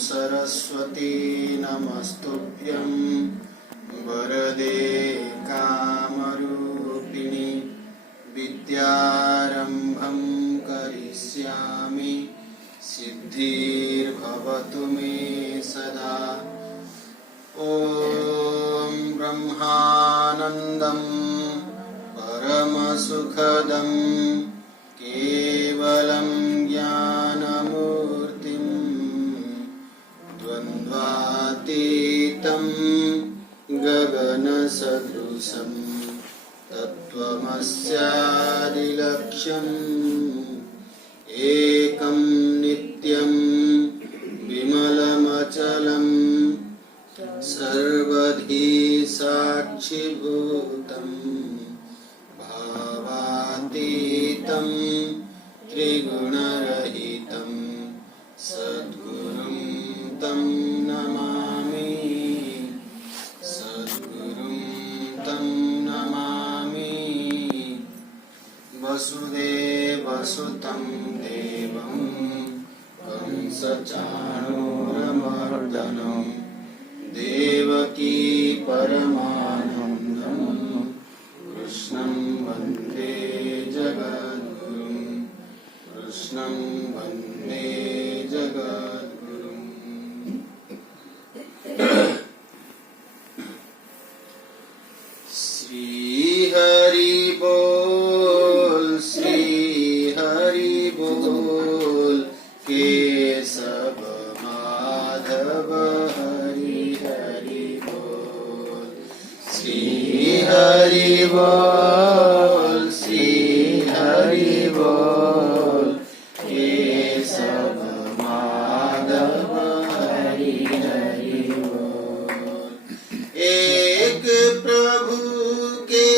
सरस्वती नमस्तुभ्यं वरदे कामरूपिणि विद्यारम्भं करिष्यामि सिद्धिर्भवतु मे सदा। ॐ ब्रह्मानन्दं परमसुखदं केवलं ज्ञानमूर्तिं द्वन्द्वातीतं गगनसदृशं तत्त्वमस्यादिलक्ष्यम् एकं नित्यं विमलमचलं सर्वधी साक्षिभूतं भावातीतं त्रिगुणरहितं सद्गुरुं तं नमामि, सद्गुरुं तं नमामि। वसुदेवसुतं देवं कंसचाणूरमर्दनं देवकी परमानन्दं कृष्णं वन्दे जगद्गुरुं, कृष्णं वन्दे जगद्गुरुम्। श्रीहरि बोल, श्रीहरि बोल, केशव माधव हरि हरि बोल। श्रीहरि बोल, श्रीहरि बोल, केशव माधव हरि हरि बोल। एक प्रभु के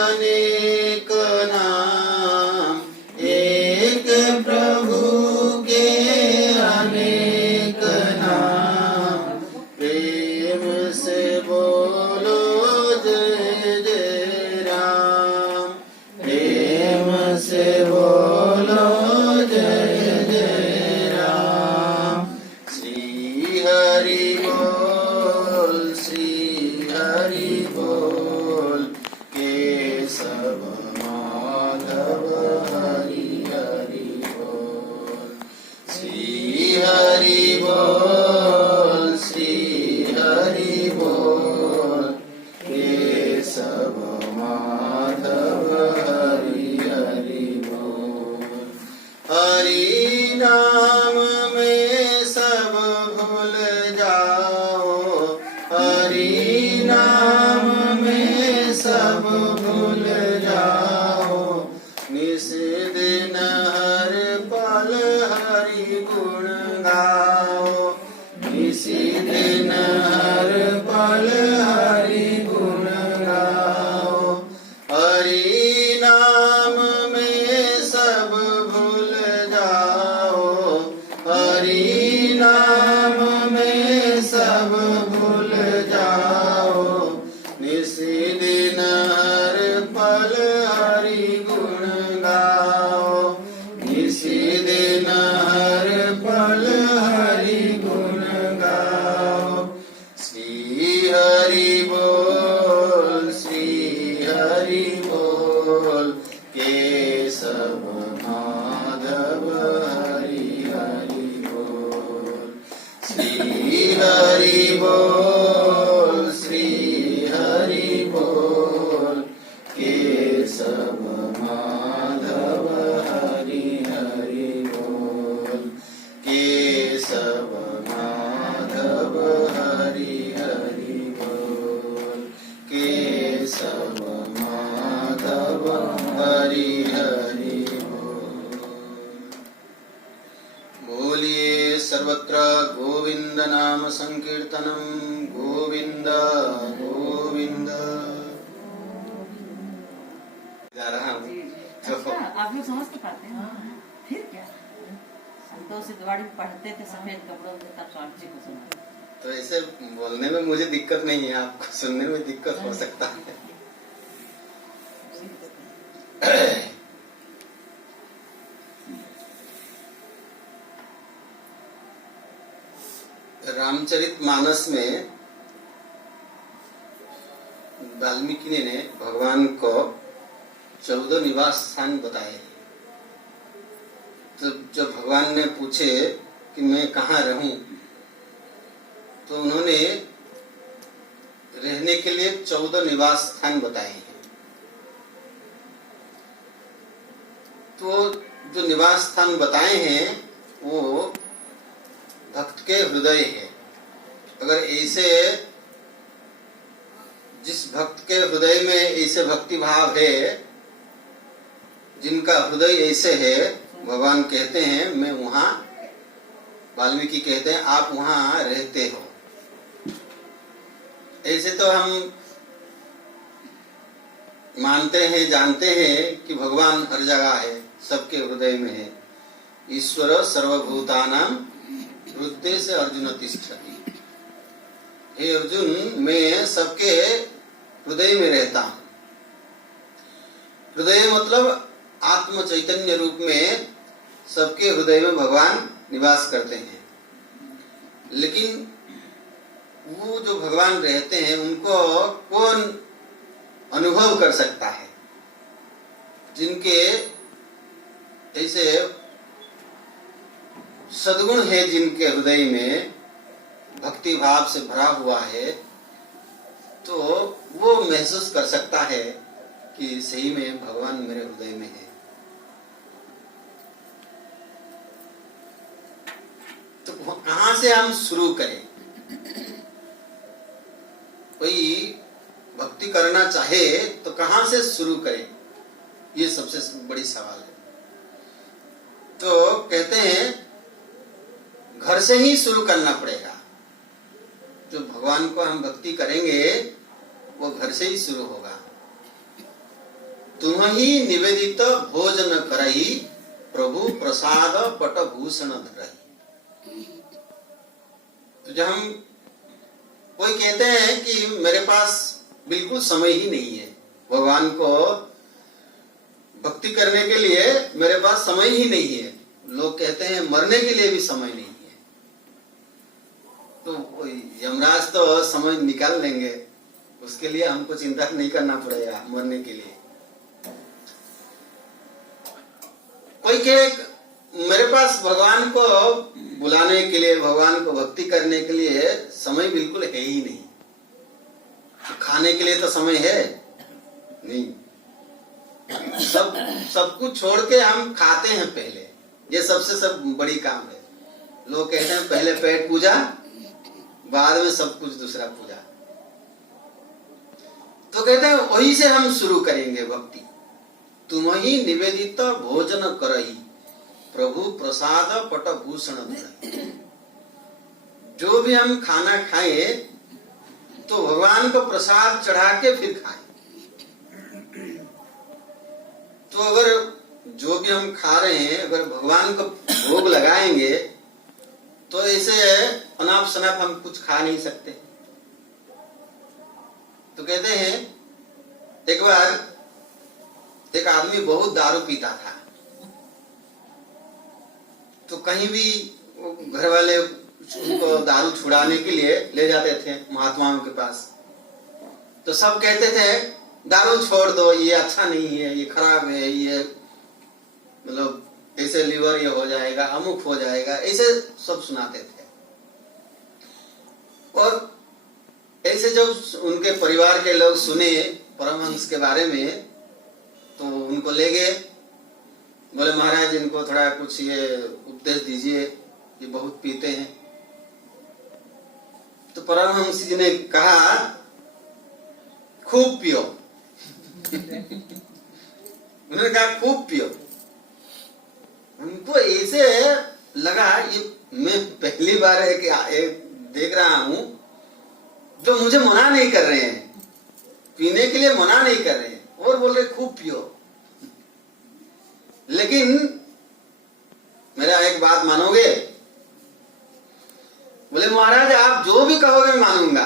अनेक नाम, एक प्रभु के अनेक नाम, प्रेम से बोलो जय जय राम, प्रेम से बोलो जय जय राम। श्री हरि बोल, श्री हरि बोल, केशव माधव हरि हरि बोल। श्री हरि बोल, श्री हरि बोल, केशव माधव हरि हरि बोल। हरि नाम में सब भूल जाओ, हरि नाम में सब भूल जाओ, निस दिन हर पल हरि गुण गाओ, निसी दिन हर पल हरि गुण गाओ। हरि नाम में सब भूल जाओ, हरि नाम में सब भूल जाओ, निसी दिन हर पल हरि गुण गाओ, निसी दिन हर पल हरि गुण गाओ। श्री हरि बोल, श्री हरि बोल, केशव माधव हरि हरि बोल। श्री हरि बोल, श्री हरि बोल, केशव माधव हरि हरि बोल, केशव माधव हरि हरि बोल, केशव माधव हरि हरि बोल। बोलिए सर्वत्र गोविंद नाम संकीर्तनम, गोविंद गोविंद। जा रहा हूँ अच्छा, आप लोग समझ तो पाते हैं। फिर क्या, हम तो उसे दिवाली में पढ़ते थे सफेद कपड़ों में, तब स्वामी जी को सुना। तो ऐसे बोलने में मुझे दिक्कत नहीं है, आपको सुनने में दिक्कत हो सकता है। रामचरितमानस में वाल्मीकि ने भगवान को 14 निवास स्थान बताए। तो जब भगवान ने पूछे कि मैं कहाँ रहूं, तो उन्होंने रहने के लिए 14 निवास स्थान बताए हैं। तो जो निवास स्थान बताए हैं वो भक्त के हृदय है। अगर ऐसे जिस भक्त के हृदय में ऐसे भक्ति भाव है, जिनका हृदय ऐसे है, भगवान कहते हैं मैं वहां, वाल्मीकि कहते हैं आप वहां रहते हो। ऐसे तो हम मानते हैं, जानते हैं कि भगवान हर जगह है, सबके हृदय में है। ईश्वर सर्वभूतानां हृदय से अर्जुन तिष्ठति। हे अर्जुन, मैं सबके हृदय में रहता हूं। हृदय मतलब आत्म चैतन्य रूप में सबके हृदय में भगवान निवास करते हैं। लेकिन वो जो भगवान रहते हैं उनको कौन अनुभव कर सकता है? जिनके ऐसे सद्गुण है, जिनके हृदय में भक्ति भाव से भरा हुआ है, तो वो महसूस कर सकता है कि सही में भगवान मेरे हृदय में है। तो कहां से हम शुरू करें? कोई भक्ति करना चाहे तो कहां से शुरू करें, ये सबसे बड़ी सवाल है। तो कहते हैं घर से ही शुरू करना पड़ेगा। जो भगवान को हम भक्ति करेंगे वो घर से ही शुरू होगा। तुम ही निवेदित भोजन करही, प्रभु प्रसाद पट भूषण धरही। तो जब हम कोई कहते हैं कि मेरे पास बिल्कुल समय ही नहीं है, भगवान को भक्ति करने के लिए मेरे पास समय ही नहीं है। लोग कहते हैं मरने के लिए भी समय नहीं है। तो यमराज तो समय निकाल लेंगे, उसके लिए हमको चिंता नहीं करना पड़ेगा मरने के लिए। कोई कहे मेरे पास भगवान को बुलाने के लिए, भगवान को भक्ति करने के लिए समय बिल्कुल है ही नहीं। तो खाने के लिए तो समय है नहीं, सब कुछ छोड़ के हम खाते हैं पहले। ये सब बड़ी काम है। लोग कहते हैं पहले पेट पूजा, बाद में सब कुछ दूसरा पूजा। तो कहते हैं वही से हम शुरू करेंगे भक्ति। तुम ही निवेदित भोजन करही, प्रभु प्रसाद पट भूषण धरही। जो भी हम खाना खाएं तो भगवान को प्रसाद चढ़ा के फिर खाएं। तो अगर जो भी हम खा रहे हैं अगर भगवान को भोग लगाएंगे तो ऐसे अनाप शनाप हम कुछ खा नहीं सकते। तो कहते हैं एक बार एक आदमी बहुत दारू पीता था। तो कहीं भी घर वाले उनको दारू छुड़ाने के लिए ले जाते थे महात्माओं के पास। तो सब कहते थे दारू छोड़ दो, ये अच्छा नहीं है, ये खराब है, ये मतलब ऐसे लीवर ये हो जाएगा, अमुक हो जाएगा, ऐसे सब सुनाते थे। और ऐसे जब उनके परिवार के लोग सुने परमहंस के बारे में तो उनको ले गए, बोले महाराज इनको थोड़ा कुछ ये उपदेश दीजिए, ये बहुत पीते हैं। तो परमहंस जी ने कहा खूब पियो। उन्होंने कहा खूब पियो। उनको ऐसे लगा ये मैं पहली बार है कि देख रहा हूं जो मुझे मना नहीं कर रहे हैं, पीने के लिए मना नहीं कर रहे हैं और बोल रहे खूब पियो। लेकिन मेरा एक बात मानोगे? बोले महाराज आप जो भी कहोगे मैं मानूंगा,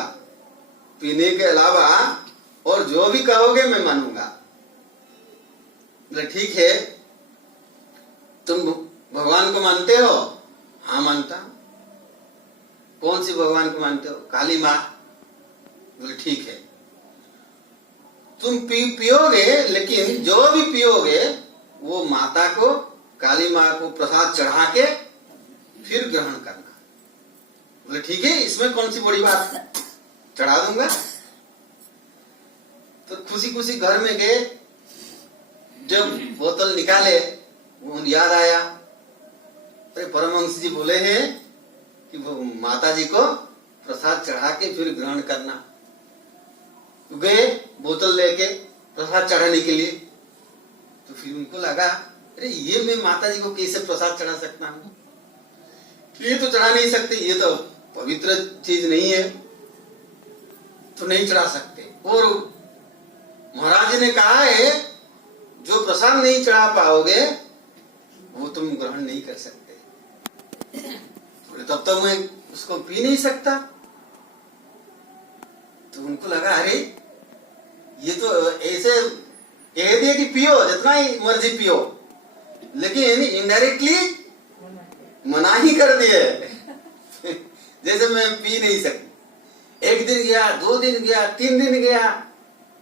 पीने के अलावा और जो भी कहोगे मैं मानूंगा। बोले ठीक है, तुम भगवान को मानते हो? हाँ मानता। कौन सी भगवान को मानते हो? काली माँ। बोले ठीक है, तुम पियोगे, लेकिन जो भी पियोगे वो माता को, काली माँ को प्रसाद चढ़ा के फिर ग्रहण करना। बोले ठीक है, इसमें कौन सी बड़ी बात, चढ़ा दूंगा। तो खुशी खुशी घर में गए, जब बोतल निकाले वो याद आया, अरे परमहंस जी बोले हैं कि वो माता जी को प्रसाद चढ़ा के फिर ग्रहण करना। गए बोतल लेके प्रसाद चढ़ाने के लिए, तो फिर उनको लगा अरे ये मैं माता जी को कैसे प्रसाद चढ़ा सकता हूँ, ये तो चढ़ा नहीं सकते, ये तो पवित्र चीज नहीं है, तो नहीं चढ़ा सकते। और महाराज जी ने कहा है जो प्रसाद नहीं चढ़ा पाओगे वो तुम ग्रहण नहीं कर सकते। तब तक मैं उसको पी नहीं सकता। तो उनको लगा अरे ये तो ऐसे कह दिए कि पियो, जितना ही मर्जी पियो, लेकिन इनडायरेक्टली मना ही कर दिए जैसे मैं पी नहीं सकती। एक दिन गया, 2 दिन गया, 3 दिन गया,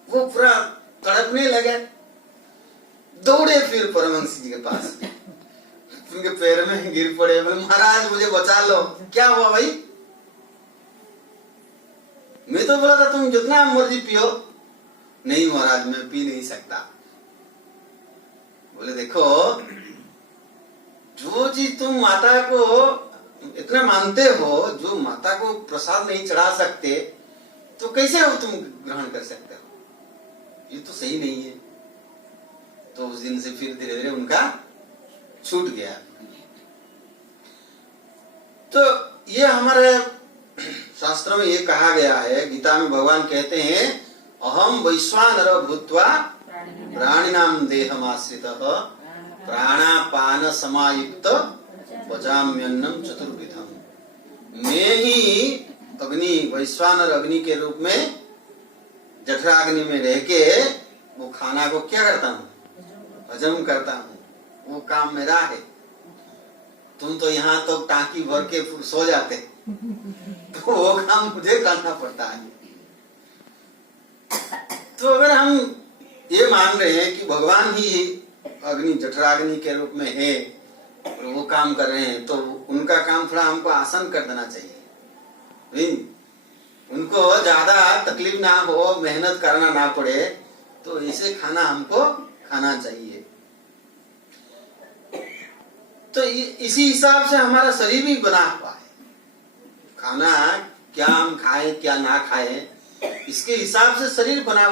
वो पूरा तड़पने लगे, दौड़े फिर परमहंस जी के पास, उनके पैर में गिर पड़े, बोले महाराज मुझे बचा लो। क्या हुआ भाई? मैं तो बोला था तुम जितना मर्जी पियो। नहीं महाराज मैं पी नहीं सकता। बोले देखो, जो चीज तुम माता को इतना मानते हो, जो माता को प्रसाद नहीं चढ़ा सकते, तो कैसे हो तुम ग्रहण कर सकते हो? ये तो सही नहीं है। तो उस दिन से फिर धीरे धीरे उनका छूट गया। तो ये हमारे शास्त्र में ये कहा गया है, गीता में भगवान कहते हैं अहम वैश्वानर भूत्वा प्राणिनाम देहमाश्रितः प्राणापान समायुक्त पचाम्यन्नम चतुर्विधम। मैं ही अग्नि, वैश्वानर अग्नि के रूप में जठराग्नि में रह के वो खाना को क्या करता हूँ, हजम करता हूँ, वो काम मेरा है। तुम तो यहाँ तो टांकी भर के सो जाते, तो वो काम मुझे करना पड़ता है। तो अगर हम ये मान रहे हैं कि भगवान ही अग्नि, जठराग्नि के रूप में है और वो काम कर रहे हैं, तो उनका काम थोड़ा हमको आसान कर देना चाहिए। उनको ज्यादा तकलीफ ना हो, मेहनत करना ना पड़े, तो ऐसे खाना हमको खाना चाहिए। तो इसी हिसाब से हमारा शरीर भी बना हुआ है। खाना क्या हम खाएं क्या ना खाएं, इसके हिसाब से शरीर बना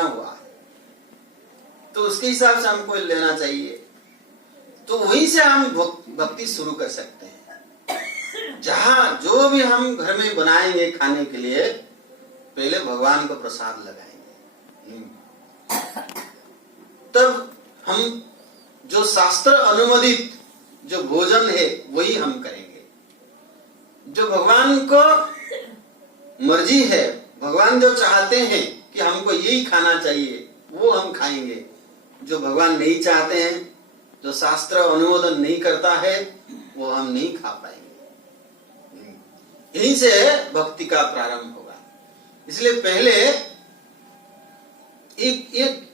हुआ है, तो उसके हिसाब से हमको लेना चाहिए। तो वहीं से हम भक्ति शुरू कर सकते हैं। जहां जो भी हम घर में बनाएंगे खाने के लिए, पहले भगवान को प्रसाद लगाएंगे, तब हम जो शास्त्र अनुमोदित जो भोजन है वही हम करेंगे। जो भगवान को मर्जी है, भगवान जो चाहते हैं कि हमको यही खाना चाहिए, वो हम खाएंगे। जो भगवान नहीं चाहते हैं, जो शास्त्र अनुमोदन नहीं करता है, वो हम नहीं खा पाएंगे। यहीं से भक्ति का प्रारंभ होगा। इसलिए पहले एक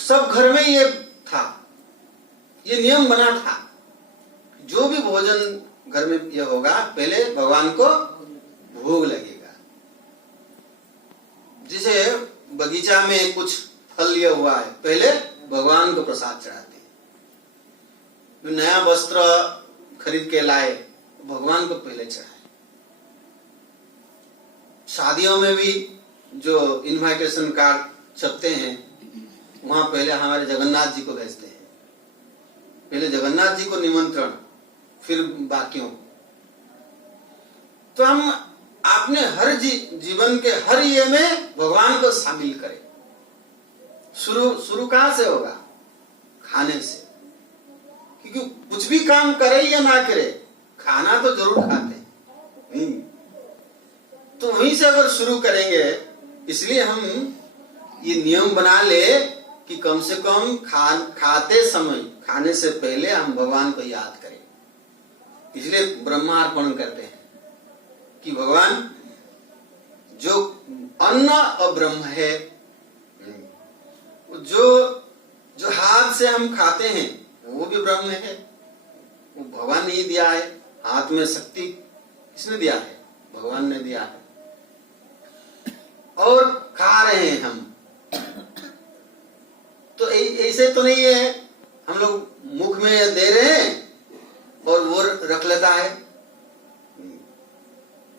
सब घर में ये था, ये नियम बना था, जो भी भोजन घर में ये होगा पहले भगवान को भोग लगेगा। जैसे बगीचा में कुछ फल लिया हुआ है, पहले भगवान को प्रसाद चढ़ाते हैं। नया वस्त्र खरीद के लाए, भगवान को पहले चढ़ाए। शादियों में भी जो इनविटेशन कार्ड छपते हैं, वहां पहले हमारे जगन्नाथ जी को भेजते हैं। पहले जगन्नाथ जी को निमंत्रण, फिर बाकियों। तो हम अपने हर जीवन के हर ये में भगवान को शामिल करें। शुरू कहां से होगा? खाने से। क्योंकि कुछ भी काम करे या ना करे, खाना तो जरूर खाते हैं। तो वहीं से अगर शुरू करेंगे, इसलिए हम ये नियम बना ले कि कम से कम खाते समय, खाने से पहले हम भगवान को याद करें। इसलिए ब्रह्मार्पण करते हैं। कि भगवान जो अन्न और ब्रह्म है, जो जो हाथ से हम खाते हैं वो भी ब्रह्म है, वो भगवान ने ही दिया है। हाथ में शक्ति किसने दिया है? भगवान ने दिया है। और खा रहे हैं हम, तो ऐसे तो नहीं है हम लोग मुख में दे रहे हैं और वो रख लेता है।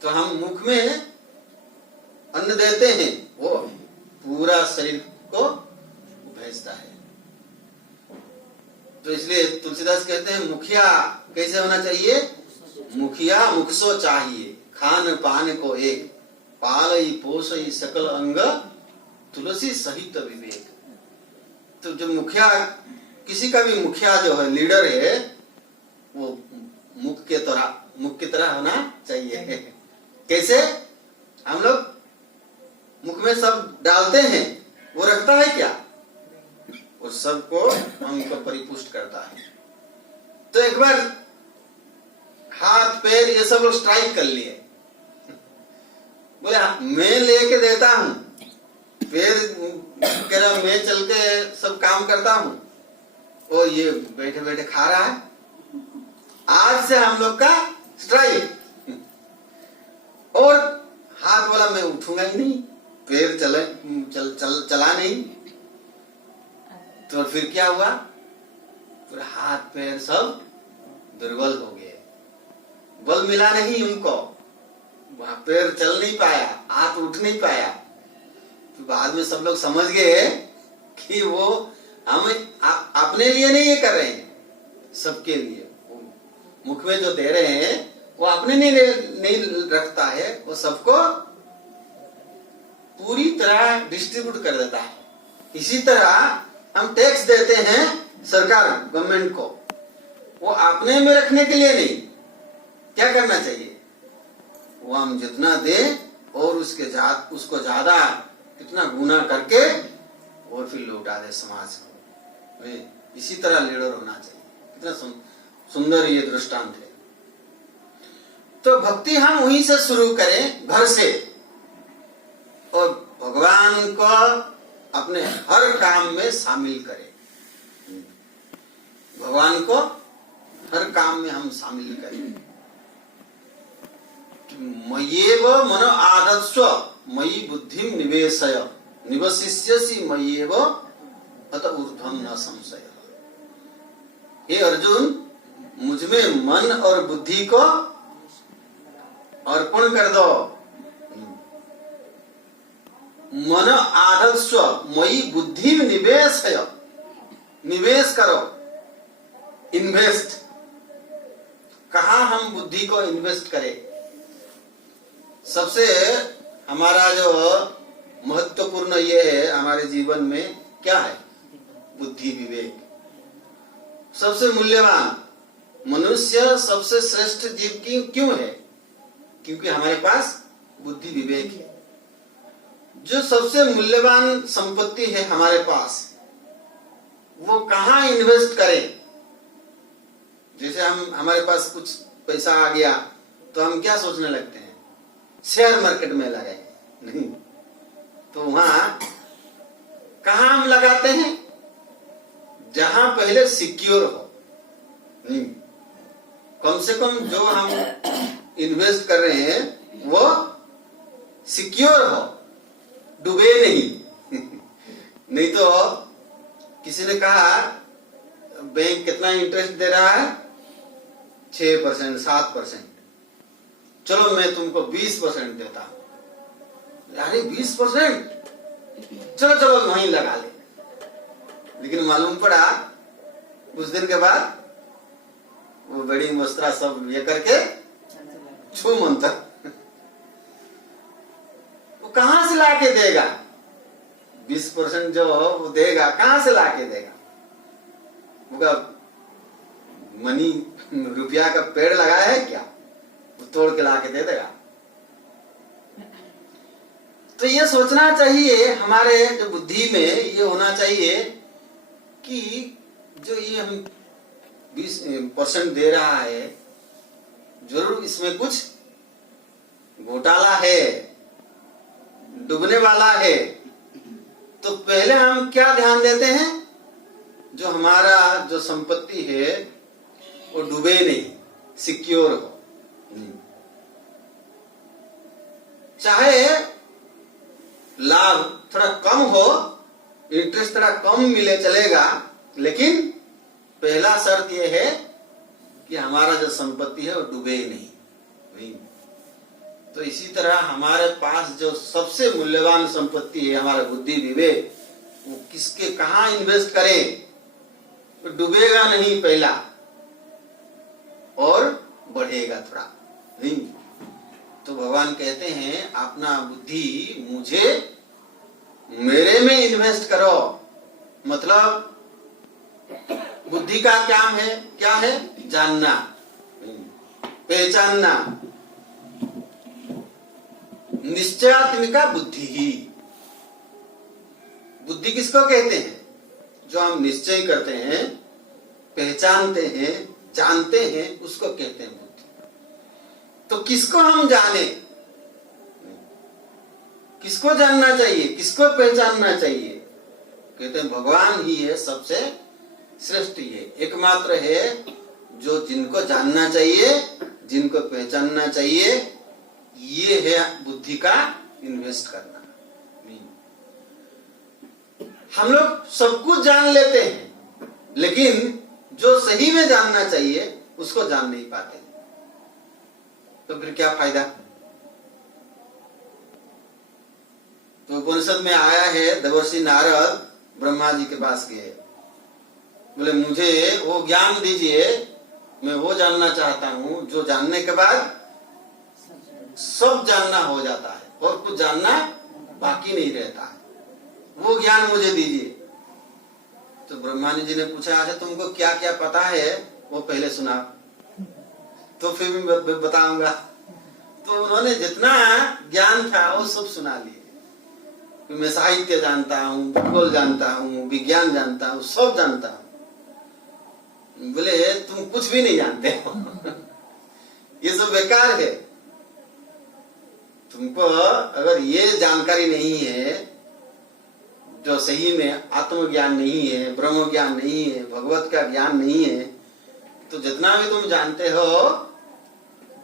तो हम मुख में अन्न देते हैं, वो पूरा शरीर को भेजता है। तो इसलिए तुलसीदास कहते हैं मुखिया कैसे होना चाहिए? मुखिया मुखसो चाहिए, खान पान को एक, पालई पोषई सकल अंग, तुलसी सहित विवेक। तो जो मुखिया, किसी का भी मुखिया जो है, लीडर है, वो मुख की तरह होना चाहिए। कैसे? हम लोग मुख में सब डालते हैं, वो रखता है क्या? वो सबको हमको परिपुष्ट करता है। तो एक बार हाथ पैर ये सब लोग स्ट्राइक कर लिए, बोले मैं लेके देता हूं, पैर कह रहा मैं चल के सब काम करता हूं, और ये बैठे बैठे खा रहा है। आज से हम लोग का स्ट्राइक। और हाथ वाला मैं उठूंगा ही नहीं, पैर चला नहीं। तो फिर क्या हुआ? पूरा हाथ पैर सब दुर्बल हो गए, बल मिला नहीं उनको, वहां पैर चल नहीं पाया, हाथ उठ नहीं पाया। तो बाद में सब लोग समझ गए कि वो हम अपने लिए नहीं ये कर रहे हैं, सबके लिए। मुख में जो दे रहे हैं वो अपने नहीं रखता है, वो सबको पूरी तरह डिस्ट्रीब्यूट कर देता है। इसी तरह हम टैक्स देते हैं सरकार गवर्नमेंट को, वो अपने में रखने के लिए नहीं। क्या करना चाहिए? वो हम जितना दे और उसको ज्यादा कितना गुना करके और फिर लौटा दे समाज को। इसी तरह लीडर होना चाहिए। कितना सुंदर ये दृष्टांत है। तो भक्ति हम वहीं से शुरू करें, घर से, और भगवान को अपने हर काम में शामिल करें। भगवान को हर काम में हम शामिल करें। मय्येव मनो आदत्स्व मयि बुद्धिम निवेशय निवसिष्यसि मय्येव अत ऊर्ध्वं न संशय। हे अर्जुन, मुझमें मन और बुद्धि को अर्पण कर दो। मन आदत्स्व मयि बुद्धि निवेशय, निवेश करो, इन्वेस्ट। कहाँ हम बुद्धि को इन्वेस्ट करें? सबसे हमारा जो महत्वपूर्ण ये है हमारे जीवन में, क्या है? बुद्धि विवेक। सबसे मूल्यवान मनुष्य सबसे श्रेष्ठ जीव क्यों है? क्योंकि हमारे पास बुद्धि विवेक है। जो सबसे मूल्यवान संपत्ति है हमारे पास, वो कहाँ इन्वेस्ट करें? जैसे हमारे पास कुछ पैसा आ गया तो हम क्या सोचने लगते हैं? शेयर मार्केट में लगाए। नहीं, तो वहां कहाँ हम लगाते हैं? जहां पहले सिक्योर हो। नहीं, कम से कम जो हम इन्वेस्ट कर रहे हैं वो सिक्योर हो, डूबे नहीं। नहीं तो किसी ने कहा बैंक कितना इंटरेस्ट दे रहा है? 6%, 7%। चलो मैं तुमको 20% देता हूं। अरे 20%? चलो वहीं लगा ले। लेकिन मालूम पड़ा कुछ दिन के बाद वो बड़ी वस्त्रा सब ये करके छू मंत्र, वो कहां से लाके देगा? 20% जो वो देगा, कहां से लाके देगा? वो मनी रुपया का पेड़ लगाया है क्या? वो तोड़ के लाके दे देगा। तो ये सोचना चाहिए, हमारे जो बुद्धि में ये होना चाहिए कि जो ये हम 20% दे रहा है, जरूर इसमें कुछ घोटाला है, डूबने वाला है, तो पहले हम क्या ध्यान देते हैं? जो हमारा जो संपत्ति है वो डूबे नहीं, सिक्योर हो। चाहे लाभ थोड़ा कम हो, इंटरेस्ट थोड़ा कम मिले चलेगा, लेकिन पहला शर्त यह है कि हमारा जो संपत्ति है वो डूबे नहीं। तो इसी तरह हमारे पास जो सबसे मूल्यवान संपत्ति है, हमारा बुद्धि विवेक, वो किसके कहाँ इन्वेस्ट करें तो डूबेगा नहीं पहला, और बढ़ेगा थोड़ा नहीं। तो भगवान कहते हैं अपना बुद्धि मेरे में इन्वेस्ट करो। मतलब बुद्धि का क्या है? जानना, पहचानना। निश्चयात्मिका बुद्धि ही। बुद्धि किसको कहते हैं? जो हम निश्चय करते हैं, पहचानते हैं, जानते हैं, उसको कहते हैं बुद्धि। तो किसको हम जाने? किसको जानना चाहिए? किसको पहचानना चाहिए? कहते हैं भगवान ही है सबसे श्रेष्ठ, है एकमात्र है जो जिनको जानना चाहिए, जिनको पहचानना चाहिए। ये है बुद्धि का इन्वेस्ट करना। हम लोग सब कुछ जान लेते हैं, लेकिन जो सही में जानना चाहिए उसको जान नहीं पाते, तो फिर क्या फायदा? तो उपनिषद में आया है, देवर्षि नारद ब्रह्मा जी के पास गए, बोले मुझे वो ज्ञान दीजिए, मैं वो जानना चाहता हूं जो जानने के बाद सब जानना हो जाता है और कुछ जानना बाकी नहीं रहता है, वो ज्ञान मुझे दीजिए। तो ब्रह्मा जी ने पूछा, अच्छा तुमको क्या क्या पता है वो पहले सुना, तो फिर मैं बताऊंगा। तो उन्होंने जितना ज्ञान था वो सब सुना लिए। मैं साहित्य जानता हूँ, भूगोल जानता हूँ, विज्ञान जानता हूँ, सब जानता हूँ। बोले तुम कुछ भी नहीं जानते हो ये सब बेकार है। तुमको अगर ये जानकारी नहीं है, जो सही में आत्मज्ञान नहीं है, ब्रह्म ज्ञान नहीं है, भगवत का ज्ञान नहीं है, तो जितना भी तुम जानते हो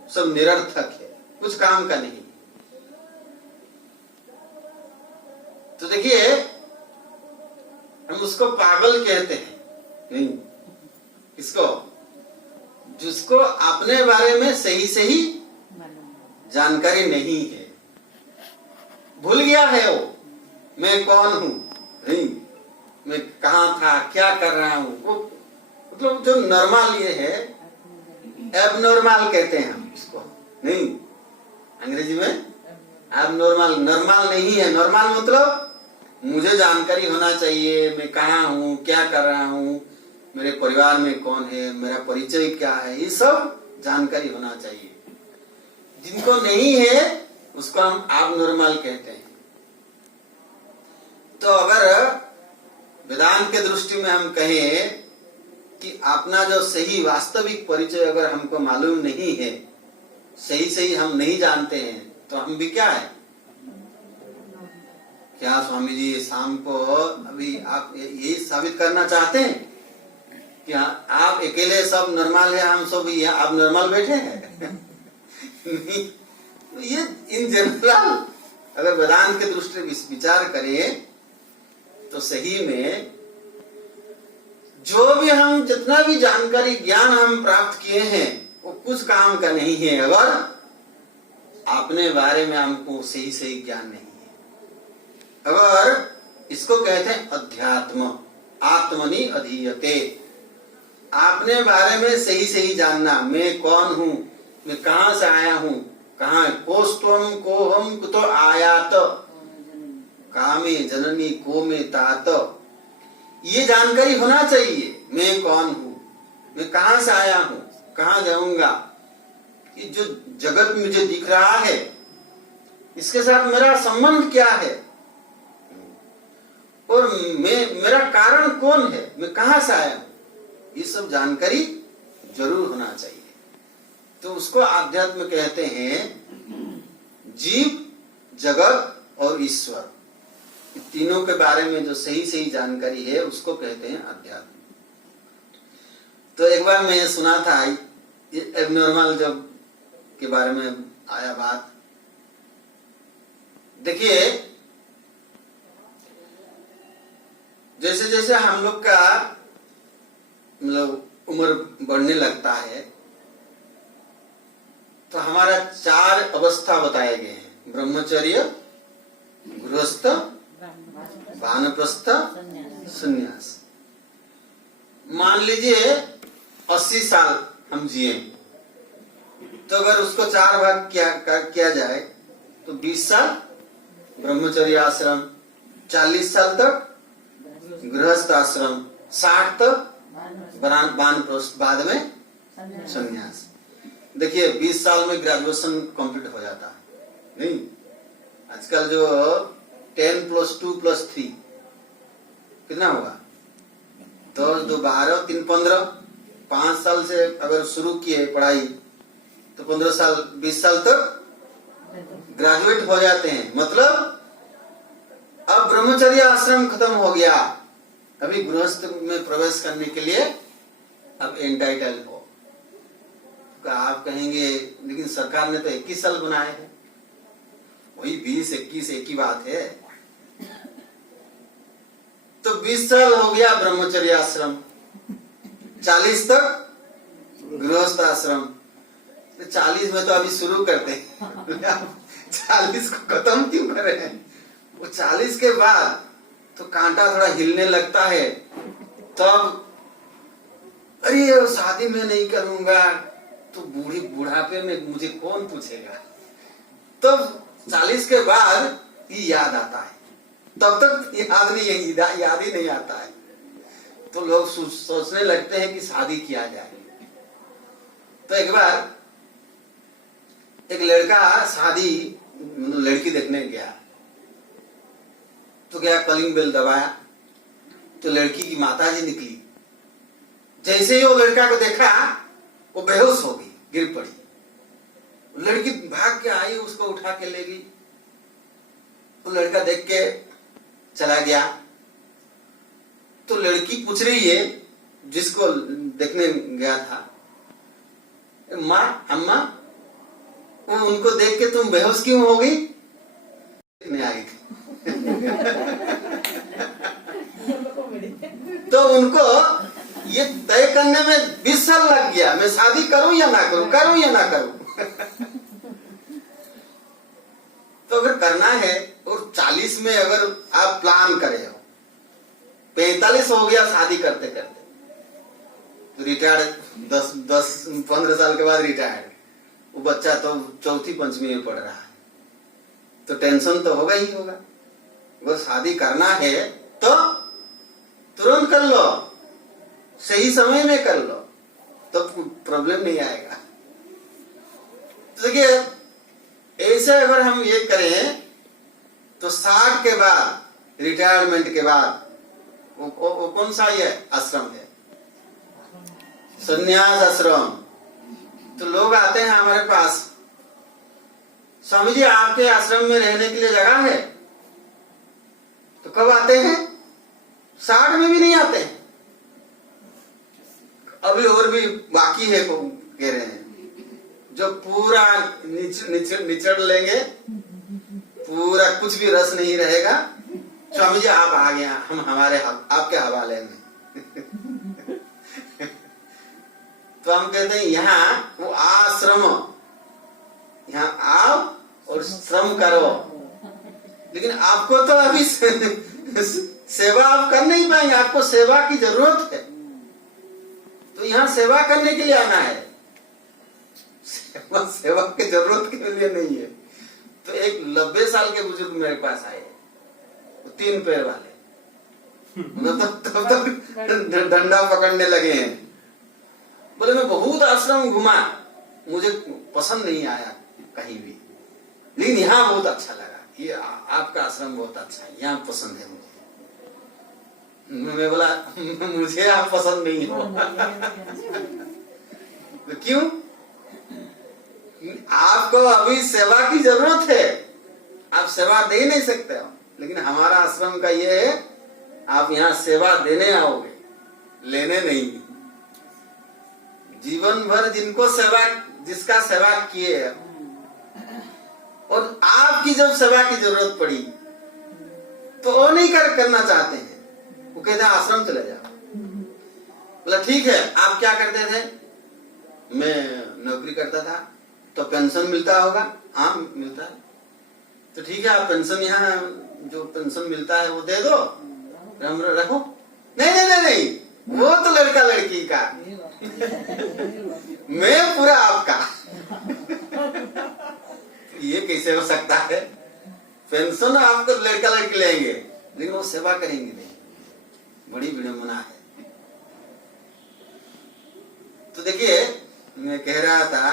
सब निरर्थक है, कुछ काम का नहीं। तो देखिए हम उसको पागल कहते हैं नहीं, इसको जिसको अपने बारे में सही जानकारी नहीं है, भूल गया है वो मैं कौन हूं, नहीं मैं कहां था, क्या कर रहा हूं, वो मतलब जो नॉर्मल ये है, एबनॉर्मल कहते हैं हम इसको, नहीं अंग्रेजी में एबनॉर्मल। नॉर्मल नहीं है, नॉर्मल मतलब मुझे जानकारी होना चाहिए, मैं कहाँ हूँ, क्या कर रहा हूँ, मेरे परिवार में कौन है, मेरा परिचय क्या है, ये सब जानकारी होना चाहिए। जिनको नहीं है उसको हम एबनॉर्मल कहते हैं। तो अगर वेदांत के दृष्टि में हम कहें कि अपना जो सही वास्तविक परिचय अगर हमको मालूम नहीं है, सही हम नहीं जानते हैं, तो हम भी क्या है? क्या स्वामी जी शाम को अभी आप यही साबित करना चाहते हैं कि आप अकेले सब नॉर्मल है, हम सब आप नॉर्मल बैठे हैं नहीं, ये इन जनरल अगर वेदांत के दृष्टि विचार करें तो सही में जो भी हम जितना भी जानकारी ज्ञान हम प्राप्त किए हैं वो कुछ काम का नहीं है अगर अपने बारे में हमको सही ज्ञान नहीं है। अगर इसको कहते हैं अध्यात्म, आत्मनि अधीयते, अपने बारे में सही जानना, मैं कौन हूँ, मैं कहाँ से आया हूँ, कहाँ कोस्तम को हम कुतो आयात, कामे जननी को में तात, ये जानकारी होना चाहिए। मैं कौन हूँ, मैं कहाँ से आया हूँ, कहाँ जाऊंगा, ये जो जगत मुझे दिख रहा है इसके साथ मेरा संबंध क्या है, और मेरा कारण कौन है, मैं कहाँ से आया हूँ, ये सब जानकारी जरूर होना चाहिए। तो उसको आध्यात्म कहते हैं। जीव, जगत और ईश्वर, तीनों के बारे में जो सही सही जानकारी है उसको कहते हैं अध्यात्म। तो एक बार मैं सुना था एबनॉर्मल जब के बारे में आया बात। देखिए, जैसे जैसे हम लोग का मतलब उम्र बढ़ने लगता है तो हमारा 4 अवस्था बताए गए हैं: ब्रह्मचर्य, गृहस्थ, वानप्रस्थ, संन्यास। मान लीजिए 80 साल हम जिए, तो अगर उसको 4 भाग किया जाए तो 20 साल ब्रह्मचर्य आश्रम, 40 साल तक गृहस्थ आश्रम, 60 तक वानप्रस्थ, बाद में संन्यास। देखिए 20 साल में ग्रेजुएशन कंप्लीट हो जाता है। नहीं, आजकल जो 10 + 2 + 3 कितना होगा? 10, 2, 12, 3, 15। 5 साल से अगर शुरू किए पढ़ाई तो 15 साल, 20 साल तक ग्रेजुएट हो जाते हैं। मतलब अब ब्रह्मचर्य आश्रम खत्म हो गया, अभी गृहस्थ में प्रवेश करने के लिए अब एंटाइटल हो। तो आप कहेंगे लेकिन सरकार ने तो 21 साल बनाए हैं। वही 20, 21 एक ही बात है। तो 20 साल हो गया ब्रह्मचर्य आश्रम, 40 तक गृहस्थ आश्रम। तो 40 में तो अभी शुरू करते हैं 40 को खत्म क्यों कर रहे हैं? वो 40 के बाद तो कांटा थोड़ा हिलने लगता है, तब अरे शादी में नहीं करूंगा तो बुढ़ापे में मुझे कौन पूछेगा। तब 40 के बाद ये याद आता है, तब तक याद ही नहीं आता है। तो लोग सोचने लगते हैं कि शादी किया जाए। तो एक बार एक लड़का शादी लड़की देखने गया, तो गया, कॉलिंग बेल दबाया, तो लड़की की माताजी निकली। जैसे ही वो लड़का को देखा वो बेहोश हो गई, गिर पड़ी। लड़की भाग के आई, उसको उठा के ले गई। वो लड़का देख के चला गया। तो लड़की पूछ रही है जिसको देखने गया था, माँ, अम्मा, वो उनको देख के तुम बेहोश क्यों हो गई? नहीं आई थी तो उनको ये तय करने में 20 साल लग गया, मैं शादी करूं या ना करूं, करूं या ना करूं। तो अगर करना है और 40 में अगर आप प्लान करे हो, 45 हो गया शादी करते करते, तो रिटायर्ड 10-15 साल के बाद रिटायर्ड, वो बच्चा तो 4थी पंचमी में पढ़ रहा है, तो टेंशन तो होगा ही होगा। वो शादी करना है तो तुरंत कर लो, सही समय में कर लो, तो प्रॉब्लम नहीं आएगा। तो देखिए, ऐसे अगर हम ये करें तो 60 के बाद, रिटायरमेंट के बाद वो कौन सा ये आश्रम है? संन्यास आश्रम। तो लोग आते हैं हमारे पास, स्वामी जी आपके आश्रम में रहने के लिए जगह है? तो कब आते हैं? 60 में भी नहीं आते हैं, अभी और भी बाकी है को कह रहे हैं। जो पूरा निचड़ लेंगे, पूरा कुछ भी रस नहीं रहेगा, स्वामी जी आप आ गया, हम आपके हवाले में। तो हम कहते हैं यहाँ वो आश्रम, यहाँ आओ और श्रम करो। लेकिन आपको तो अभी सेवा आप कर नहीं पाएंगे, आपको सेवा की जरूरत है। तो यहाँ सेवा करने के लिए आना है, सेवा की जरूरत के लिए नहीं है। तो एक 90 साल के बुजुर्ग मेरे पास आए, 3 पैर वाले, तब तक डंडा पकड़ने लगे हैं। बोले मैं बहुत आश्रम घुमा, मुझे पसंद नहीं आया कहीं भी, लेकिन यहाँ बहुत अच्छा लगा, ये आपका आश्रम बहुत अच्छा है, यहाँ पसंद है मुझे। मैं बोला मुझे आप पसंद नहीं हो। तो क्यों? आपको अभी सेवा की जरूरत है, आप सेवा दे नहीं सकते हो, लेकिन हमारा आश्रम का ये है, आप यहाँ सेवा देने आओगे, लेने नहीं। जीवन भर जिनको सेवा, जिसका सेवा किए और आपकी जब सेवा की जरूरत पड़ी तो वो नहीं करना चाहते हैं, वो कहते हैं आश्रम चले जाओ। बोला ठीक है, आप क्या करते थे? मैं नौकरी करता था, तो पेंशन मिलता होगा? हाँ मिलता है। तो ठीक है, आप पेंशन यहाँ जो पेंशन मिलता है वो दे दो, हम रखो। नहीं नहीं नहीं नहीं, वो तो लड़का लड़की का, मैं पूरा आपका। ये कैसे हो सकता है? पेंशन आपको लड़का लड़की लेंगे, लेकिन वो सेवा करेंगे नहीं। बड़ी विडंबना है। तो देखिए, मैं कह रहा था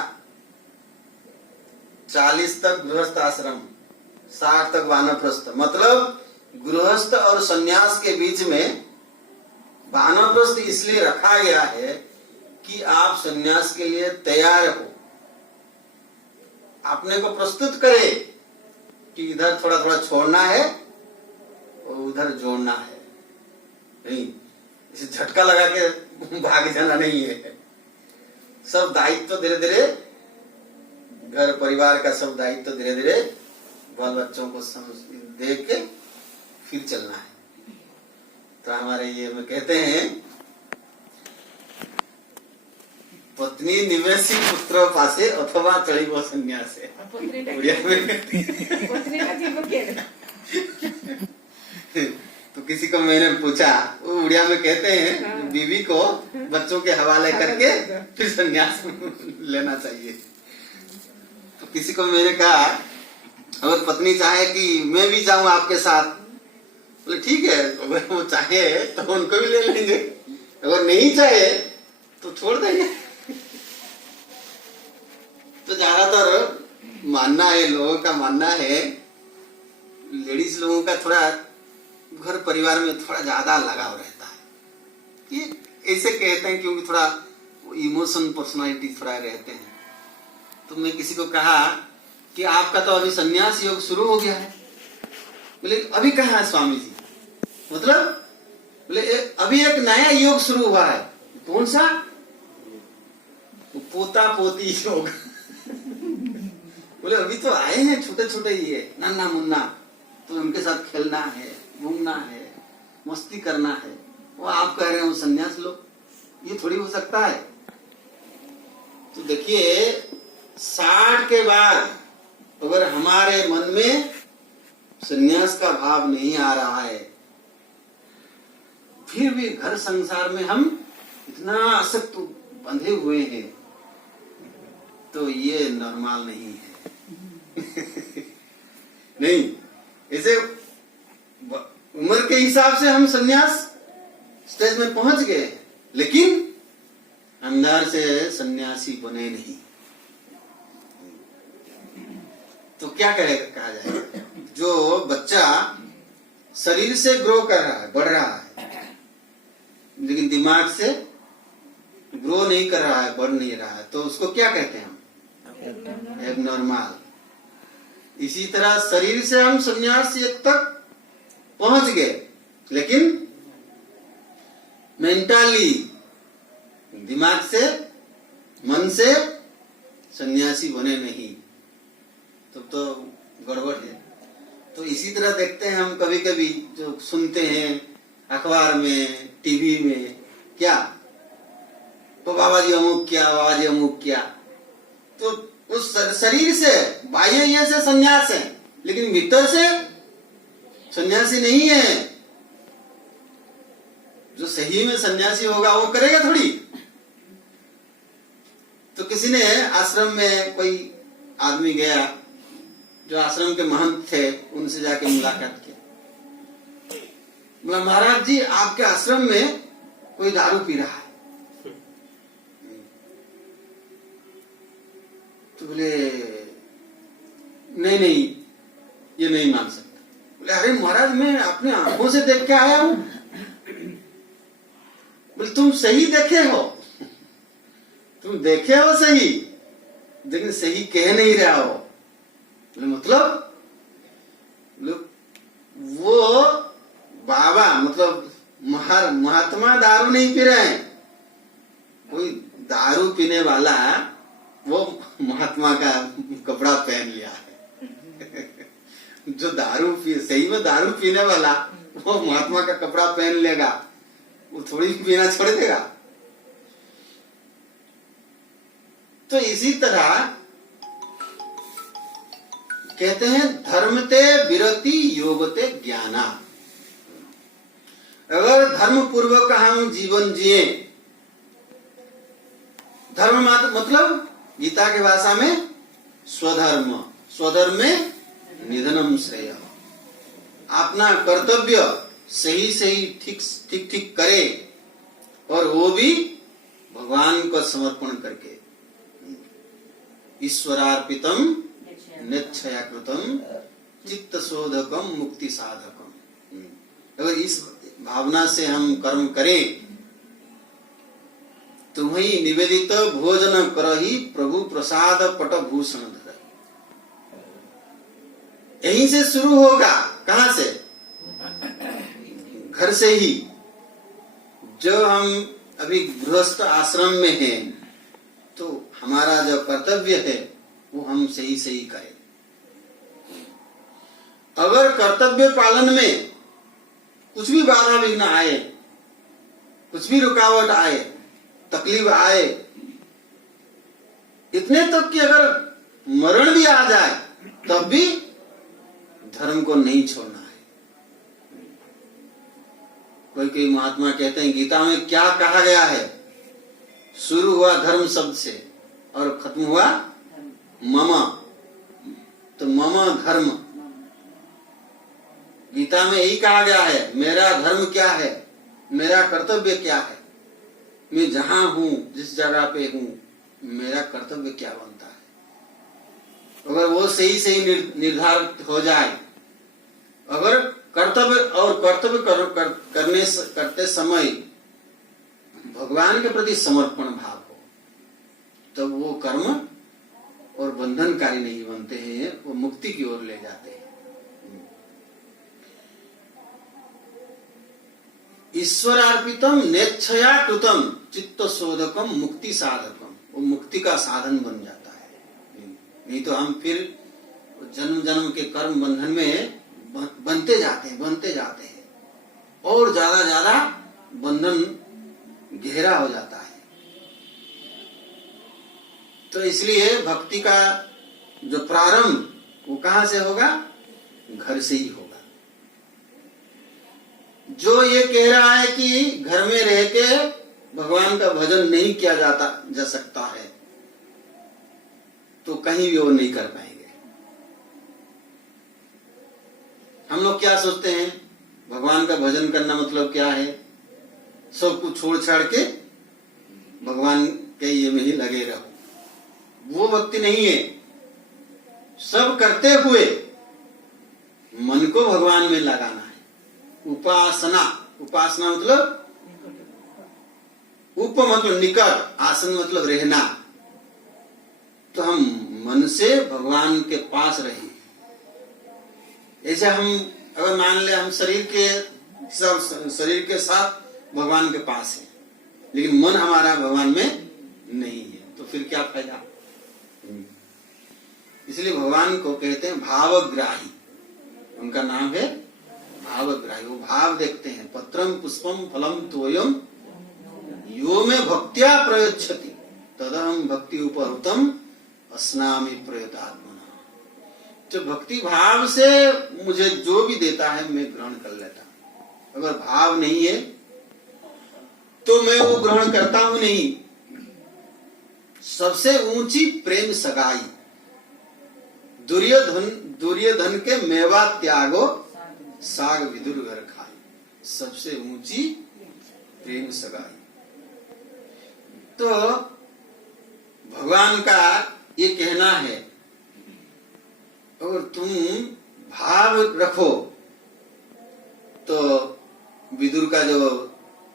40 तक गृहस्थ आश्रम, 60 तक वानप्रस्थ, मतलब गृहस्थ और सन्यास के बीच में वानप्रस्थ इसलिए रखा गया है कि आप सन्यास के लिए तैयार हो, अपने को प्रस्तुत करे कि इधर थोड़ा थोड़ा छोड़ना है और उधर जोड़ना है। नहीं, इसे झटका लगा के भाग जाना नहीं है। सब दायित्व धीरे धीरे, घर परिवार का सब दायित्व धीरे धीरे बाल बच्चों को देख के फिर चलना है। तो हमारे ये में कहते हैं, पत्नी निवेशी पुत्र पासे अथवा चढ़िबो संन्यासे। तो किसी को मैंने पूछा, वो उड़िया में कहते हैं बीवी को बच्चों के हवाले करके फिर संन्यास लेना चाहिए। तो किसी को मैंने कहा, अगर पत्नी चाहे कि मैं भी जाऊं आपके साथ, बोले ठीक है, अगर वो चाहे तो उनको भी ले लेंगे, अगर नहीं चाहे तो छोड़ देंगे। तो ज्यादातर मानना है, लोगों का मानना है, लेडीज लोगों का थोड़ा घर परिवार में थोड़ा ज्यादा लगाव रहता है। ये ऐसे कहते हैं क्योंकि थोड़ा इमोशन पर्सनालिटी थोड़ा रहते हैं। तो मैं किसी को कहा कि आपका तो अभी संन्यास योग शुरू हो गया है। बोले अभी कहाँ है स्वामी जी? मतलब बोले अभी एक नया योग शुरू हुआ है। कौन सा? पोता पोती योग। बोले अभी तो आए हैं, छोटे छोटे ही है, नन्ना मुन्ना, तो उनके साथ खेलना है, घूमना है, मस्ती करना है। वो आप कह रहे हो संन्यास लो, ये थोड़ी हो सकता है। तो देखिए 60 के बाद अगर हमारे मन में संन्यास का भाव नहीं आ रहा है, फिर भी घर संसार में हम इतना आसक्त बंधे हुए हैं, तो ये नॉर्मल नहीं है। नहीं, ऐसे उम्र के हिसाब से हम संन्यास स्टेज में पहुंच गए, लेकिन अंदर से सन्यासी बने नहीं। तो क्या कहा जाएगा? जो बच्चा शरीर से ग्रो कर रहा है, बढ़ रहा है, लेकिन दिमाग से ग्रो नहीं कर रहा है, बढ़ नहीं रहा है, तो उसको क्या कहते हैं हम? एबनॉर्मल। इसी तरह शरीर से हम संन्यास तक पहुंच गए, लेकिन मेंटली, दिमाग से, मन से सन्यासी बने नहीं, तो गड़बड़ है। तो इसी तरह देखते हैं हम कभी कभी, जो सुनते हैं अखबार में, टीवी में, क्या तो बाबा जी अमुक किया, बाबा जी अमुक किया। तो उस शरीर से, बाह्य ये से सन्यास है, लेकिन भीतर से सन्यासी नहीं है। जो सही में सन्यासी होगा वो करेगा थोड़ी। तो किसी ने आश्रम में, कोई आदमी गया जो आश्रम के महंत थे, उनसे जाके मुलाकात किया। बोला महाराज जी, आपके आश्रम में कोई दारू पी रहा है। तो बोले नहीं नहीं, ये नहीं मान सकता। बोले अरे महाराज, मैं अपने आंखों से देख के आया हूं। बोले तुम सही देखे हो, तुम देखे हो सही, लेकिन सही कह नहीं रहा हो। मतलब वो बाबा मतलब महात्मा दारू नहीं पी रहे हैं। कोई दारू पीने वाला वो महात्मा का कपड़ा पहन लिया है। जो सही में दारू पीने वाला वो महात्मा का कपड़ा पहन लेगा, वो थोड़ी पीना छोड़ देगा। तो इसी तरह कहते हैं धर्मते विरति योगते ज्ञाना। अगर धर्म पूर्वक हम जीवन जिए, धर्म मतलब गीता के भाषा में स्वधर्म, स्वधर्म में निधनम श्रेय। अपना कर्तव्य सही सही ठीक ठीक करे, और वो भी भगवान को समर्पण करके। ईश्वरार्पितम नेच्छयाकृतम चित्त शोधकम मुक्ति साधकम। अगर इस भावना से हम कर्म करें तो वही निवेदित भोजन करहि प्रभु प्रसाद पट भूषण धर। यहीं से शुरू होगा। कहां से? घर से ही। जो हम अभी गृहस्थ आश्रम में हैं, तो हमारा जो कर्तव्य है वो हम सही सही करें। अगर कर्तव्य पालन में कुछ भी बाधा विघ्न आए, कुछ भी रुकावट आए, तकलीफ आए, इतने तक कि अगर मरण भी आ जाए तब भी धर्म को नहीं छोड़ना है। कोई महात्मा कहते हैं गीता में क्या कहा गया है? शुरू हुआ धर्म शब्द से और खत्म हुआ मम। तो मम धर्म, गीता में यही कहा गया है। मेरा धर्म क्या है, मेरा कर्तव्य क्या है, मैं जहां हूं, जिस जगह पे हूं, मेरा कर्तव्य क्या बनता है। अगर वो सही सही निर्धारित हो जाए, अगर कर्तव्य और कर्तव्य करते समय भगवान के प्रति समर्पण भाव हो, तब वो कर्म और बंधनकारी नहीं बनते हैं, वो मुक्ति की ओर ले जाते हैं। ईश्वरार्पितम नेच्छया कृतम चित्त शोधकम मुक्ति साधकम। वो मुक्ति का साधन बन जाता है। नहीं तो हम फिर जन्म जन्म के कर्म बंधन में बनते जाते हैं और ज्यादा बंधन गहरा हो जाता है। तो इसलिए भक्ति का जो प्रारंभ वो कहां से होगा? घर से ही होगा। जो ये कह रहा है कि घर में रह के भगवान का भजन नहीं किया जा सकता है, तो कहीं भी वो नहीं कर पाएंगे। हम लोग क्या सोचते हैं? भगवान का भजन करना मतलब क्या है? सब कुछ छोड़ छाड़ के भगवान के ये में ही लगे रहो। वो भक्ति नहीं है। सब करते हुए मन को भगवान में लगाना है। उपासना मतलब उप मतलब निकट, आसन मतलब रहना। तो हम मन से भगवान के पास रहे। ऐसे हम अगर मान ले हम शरीर के साथ भगवान के पास है, लेकिन मन हमारा भगवान में नहीं है, तो फिर क्या फायदा? इसलिए भगवान को कहते हैं भावग्राही। उनका नाम है भावग्राही। वो भाव देखते हैं। पत्रम पुष्पम फलम तोयम यो में भक्त्या प्रयच्छति तदहम भक्ति उपहृतम अस्नामि प्रयतात्मना। जो भक्ति भाव से मुझे जो भी देता है मैं ग्रहण कर लेता हूं। अगर भाव नहीं है तो मैं वो ग्रहण करता हूं नहीं। सबसे ऊंची प्रेम सगाई। दुर्योधन के मेवा त्यागो साग विदुर घर खाई। सबसे ऊंची प्रेम सगाई। तो भगवान का ये कहना है, अगर तुम भाव रखो तो विदुर का जो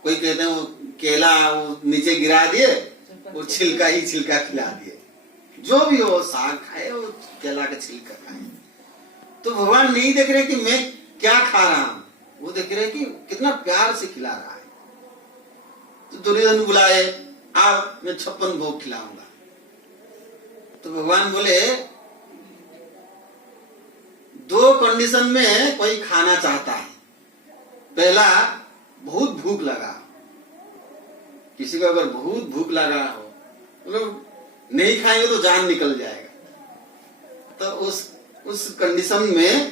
कोई कहते हैं वो केला वो नीचे गिरा दिए, वो छिलका ही छिलका खिला दिए। जो भी हो, साग खाए वो केला का छिलका खाए। तो भगवान नहीं देख रहे कि मैं क्या खा रहा हूं, वो देख रहे कि कितना प्यार से खिला रहा है। तो दुर्योधन बुलाए, आप मैं 56 भोग खिलाऊंगा। तो भगवान बोले 2 कंडीशन में कोई खाना चाहता है। पहला, बहुत भूख लगा। किसी को अगर बहुत भूख लगा हो, मतलब नहीं खाएंगे तो जान निकल जाएगा। तो उस कंडीशन में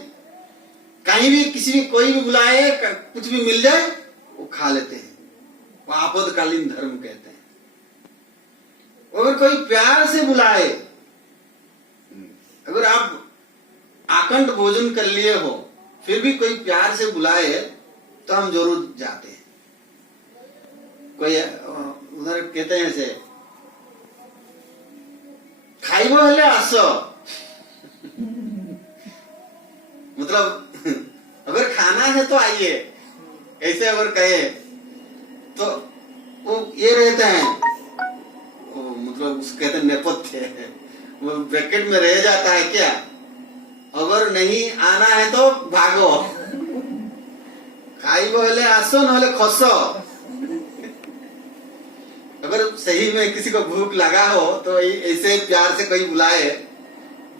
कहीं भी किसी भी कोई भी बुलाए, कुछ भी मिल जाए वो खा लेते हैं। वो आपातकालीन धर्म कहते हैं। अगर कोई प्यार से बुलाए, अगर आप आकंठ भोजन कर लिए हो फिर भी कोई प्यार से बुलाए तो हम जरूर जाते हैं। कोई उधर कहते हैं ऐसे, खाइबो हेले आसो, मतलब अगर खाना है तो आइए, ऐसे अगर कहे तो वो ये रहते हैं, वो मतलब उसको कहते हैं नेपथ्य, वो ब्रैकेट में रह जाता है क्या, अगर नहीं आना है तो भागो, खाइबो हेले आसो नहले खसो। अगर सही में किसी को भूख लगा हो तो ऐसे प्यार से कोई बुलाए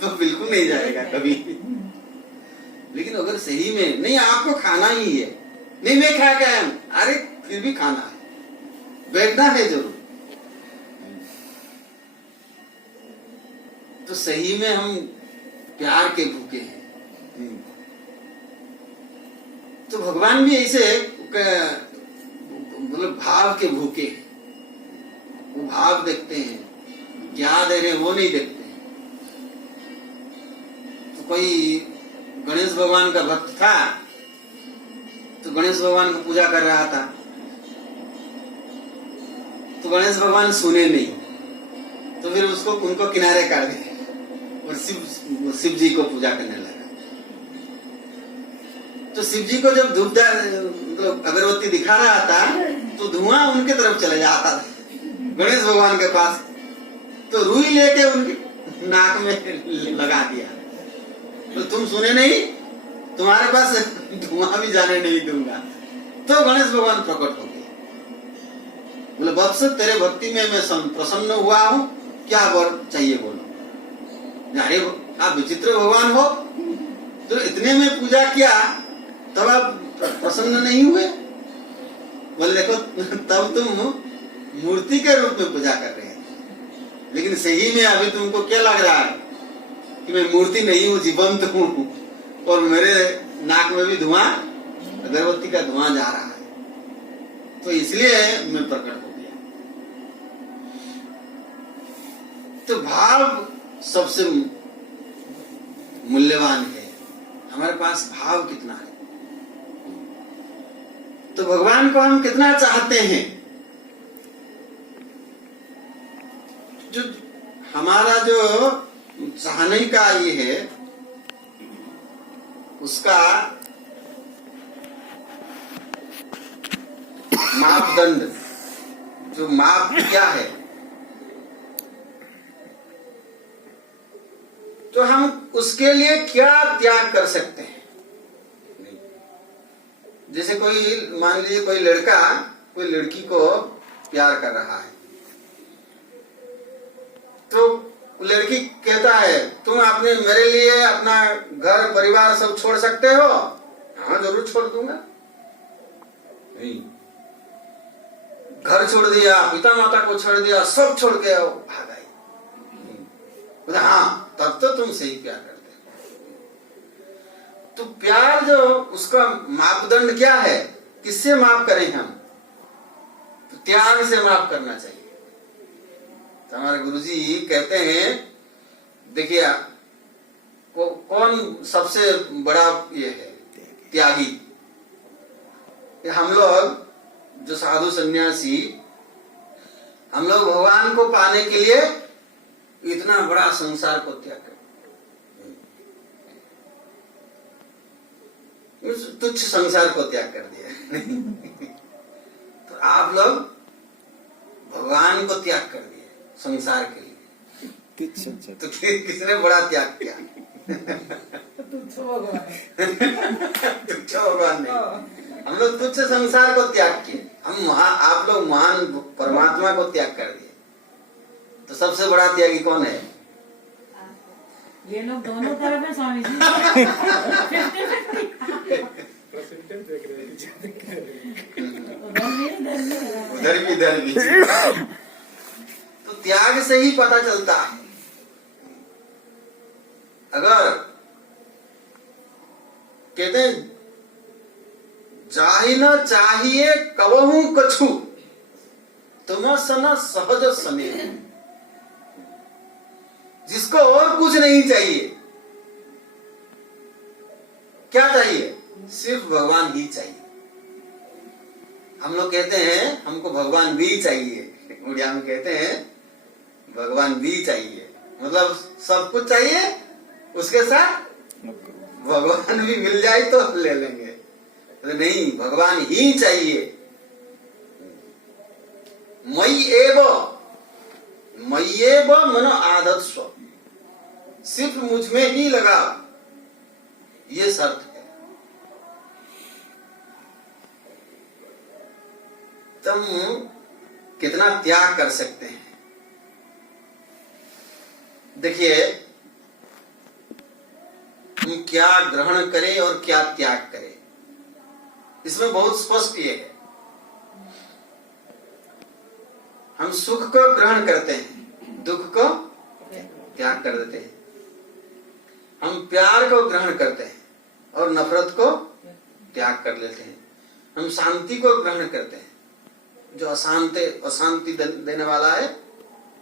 तो बिल्कुल नहीं जाएगा कभी। लेकिन अगर सही में नहीं, आपको खाना ही है, नहीं मैं खा के आया हूं, अरे फिर भी खाना है, बैठना है जरूर। तो सही में हम प्यार के भूखे हैं। तो भगवान भी ऐसे मतलब भाव के भूखे हैं। वो भाव देखते हैं, क्या दे रहे वो नहीं देखते हैं। तो कोई गणेश भगवान का भक्त था, तो गणेश भगवान की पूजा कर रहा था, तो गणेश भगवान सुने नहीं, तो फिर उसको उनको किनारे कर दिए और शिव जी को पूजा करने लगा। तो शिव जी को जब धूप मतलब अगरबत्ती दिखा रहा था तो धुआं उनके तरफ चले जाता था, गणेश भगवान के पास। तो रुई लेके उनके नाक में लगा दिया, तो तुम सुने नहीं, तुम्हारे पास धुआं भी जाने नहीं दूंगा। तो गणेश भगवान प्रकट हो गए, बोले वत्स तेरे भक्ति में मैं प्रसन्न हुआ हूं, क्या वर चाहिए बोलो। अरे आप विचित्र भगवान हो, तो इतने में पूजा किया तब आप प्रसन्न नहीं हुए। बोले देखो तब तुम मूर्ति के रूप में पूजा कर रहे हैं, लेकिन सही में अभी तुमको क्या लग रहा है कि मैं मूर्ति नहीं हूं, जीवंत हूं, और मेरे नाक में भी धुआं, अगरबत्ती का धुआं जा रहा है, तो इसलिए मैं प्रकट हो गया। तो भाव सबसे मूल्यवान है, हमारे पास भाव कितना है। तो भगवान को हम कितना चाहते हैं, जो हमारा जो चाहने का ये है उसका मापदंड, जो माप क्या है, तो हम उसके लिए क्या त्याग कर सकते हैं। जैसे कोई मान लीजिए कोई लड़का कोई लड़की को प्यार कर रहा है, तो लड़की कहता है तुम अपने मेरे लिए अपना घर परिवार सब छोड़ सकते हो। हाँ जरूर छोड़ दूंगा। नहीं, घर छोड़ दिया, पिता माता को छोड़ दिया, सब छोड़ के भाग आई। हाँ तब तो तुम सही प्यार करते हो। तो प्यार जो उसका मापदंड क्या है, किससे माप करें हम, तो त्याग से माप करना चाहिए। तो हमारे गुरुजी कहते हैं देखिए कौन सबसे बड़ा ये है त्यागी। हम लोग जो साधु सन्यासी, हम लोग भगवान को पाने के लिए इतना बड़ा संसार को त्याग कर, तुच्छ संसार को त्याग कर दिया। तो आप लोग भगवान को त्याग कर दिए संसार के लिए। तो किसने बड़ा त्याग किया? तुच्छ भगवान तुच्छ भगवान ने। हम लोग तुच्छ संसार को त्याग किए, आप लोग महान परमात्मा को त्याग कर दिए। तो सबसे बड़ा त्यागी कौन है? ये लोग दोनों तरफ है स्वामी जी। 50-50। उधर भी तो त्याग से ही पता चलता है। अगर कहते हैं जाहि न चाहिए कबहू कछु तुम सन सहज सने, जिसको और कुछ नहीं चाहिए। क्या चाहिए? सिर्फ भगवान ही चाहिए। हम लोग कहते हैं हमको भगवान भी चाहिए, उड़िया में कहते हैं भगवान भी चाहिए, मतलब सब कुछ चाहिए, उसके साथ भगवान भी मिल जाए तो ले लेंगे। तो नहीं, भगवान ही चाहिए। मयि एव मनो आधत्स्व, सिर्फ मुझ में ही लगा, ये शर्त है। तुम कितना त्याग कर सकते हैं। देखिए, हम क्या ग्रहण करें और क्या त्याग करें, इसमें बहुत स्पष्ट ये है। हम सुख को ग्रहण करते हैं, दुख को त्याग कर देते हैं। हम प्यार को ग्रहण करते हैं और नफरत को त्याग कर लेते हैं। हम शांति को ग्रहण करते हैं, जो अशांति देने वाला है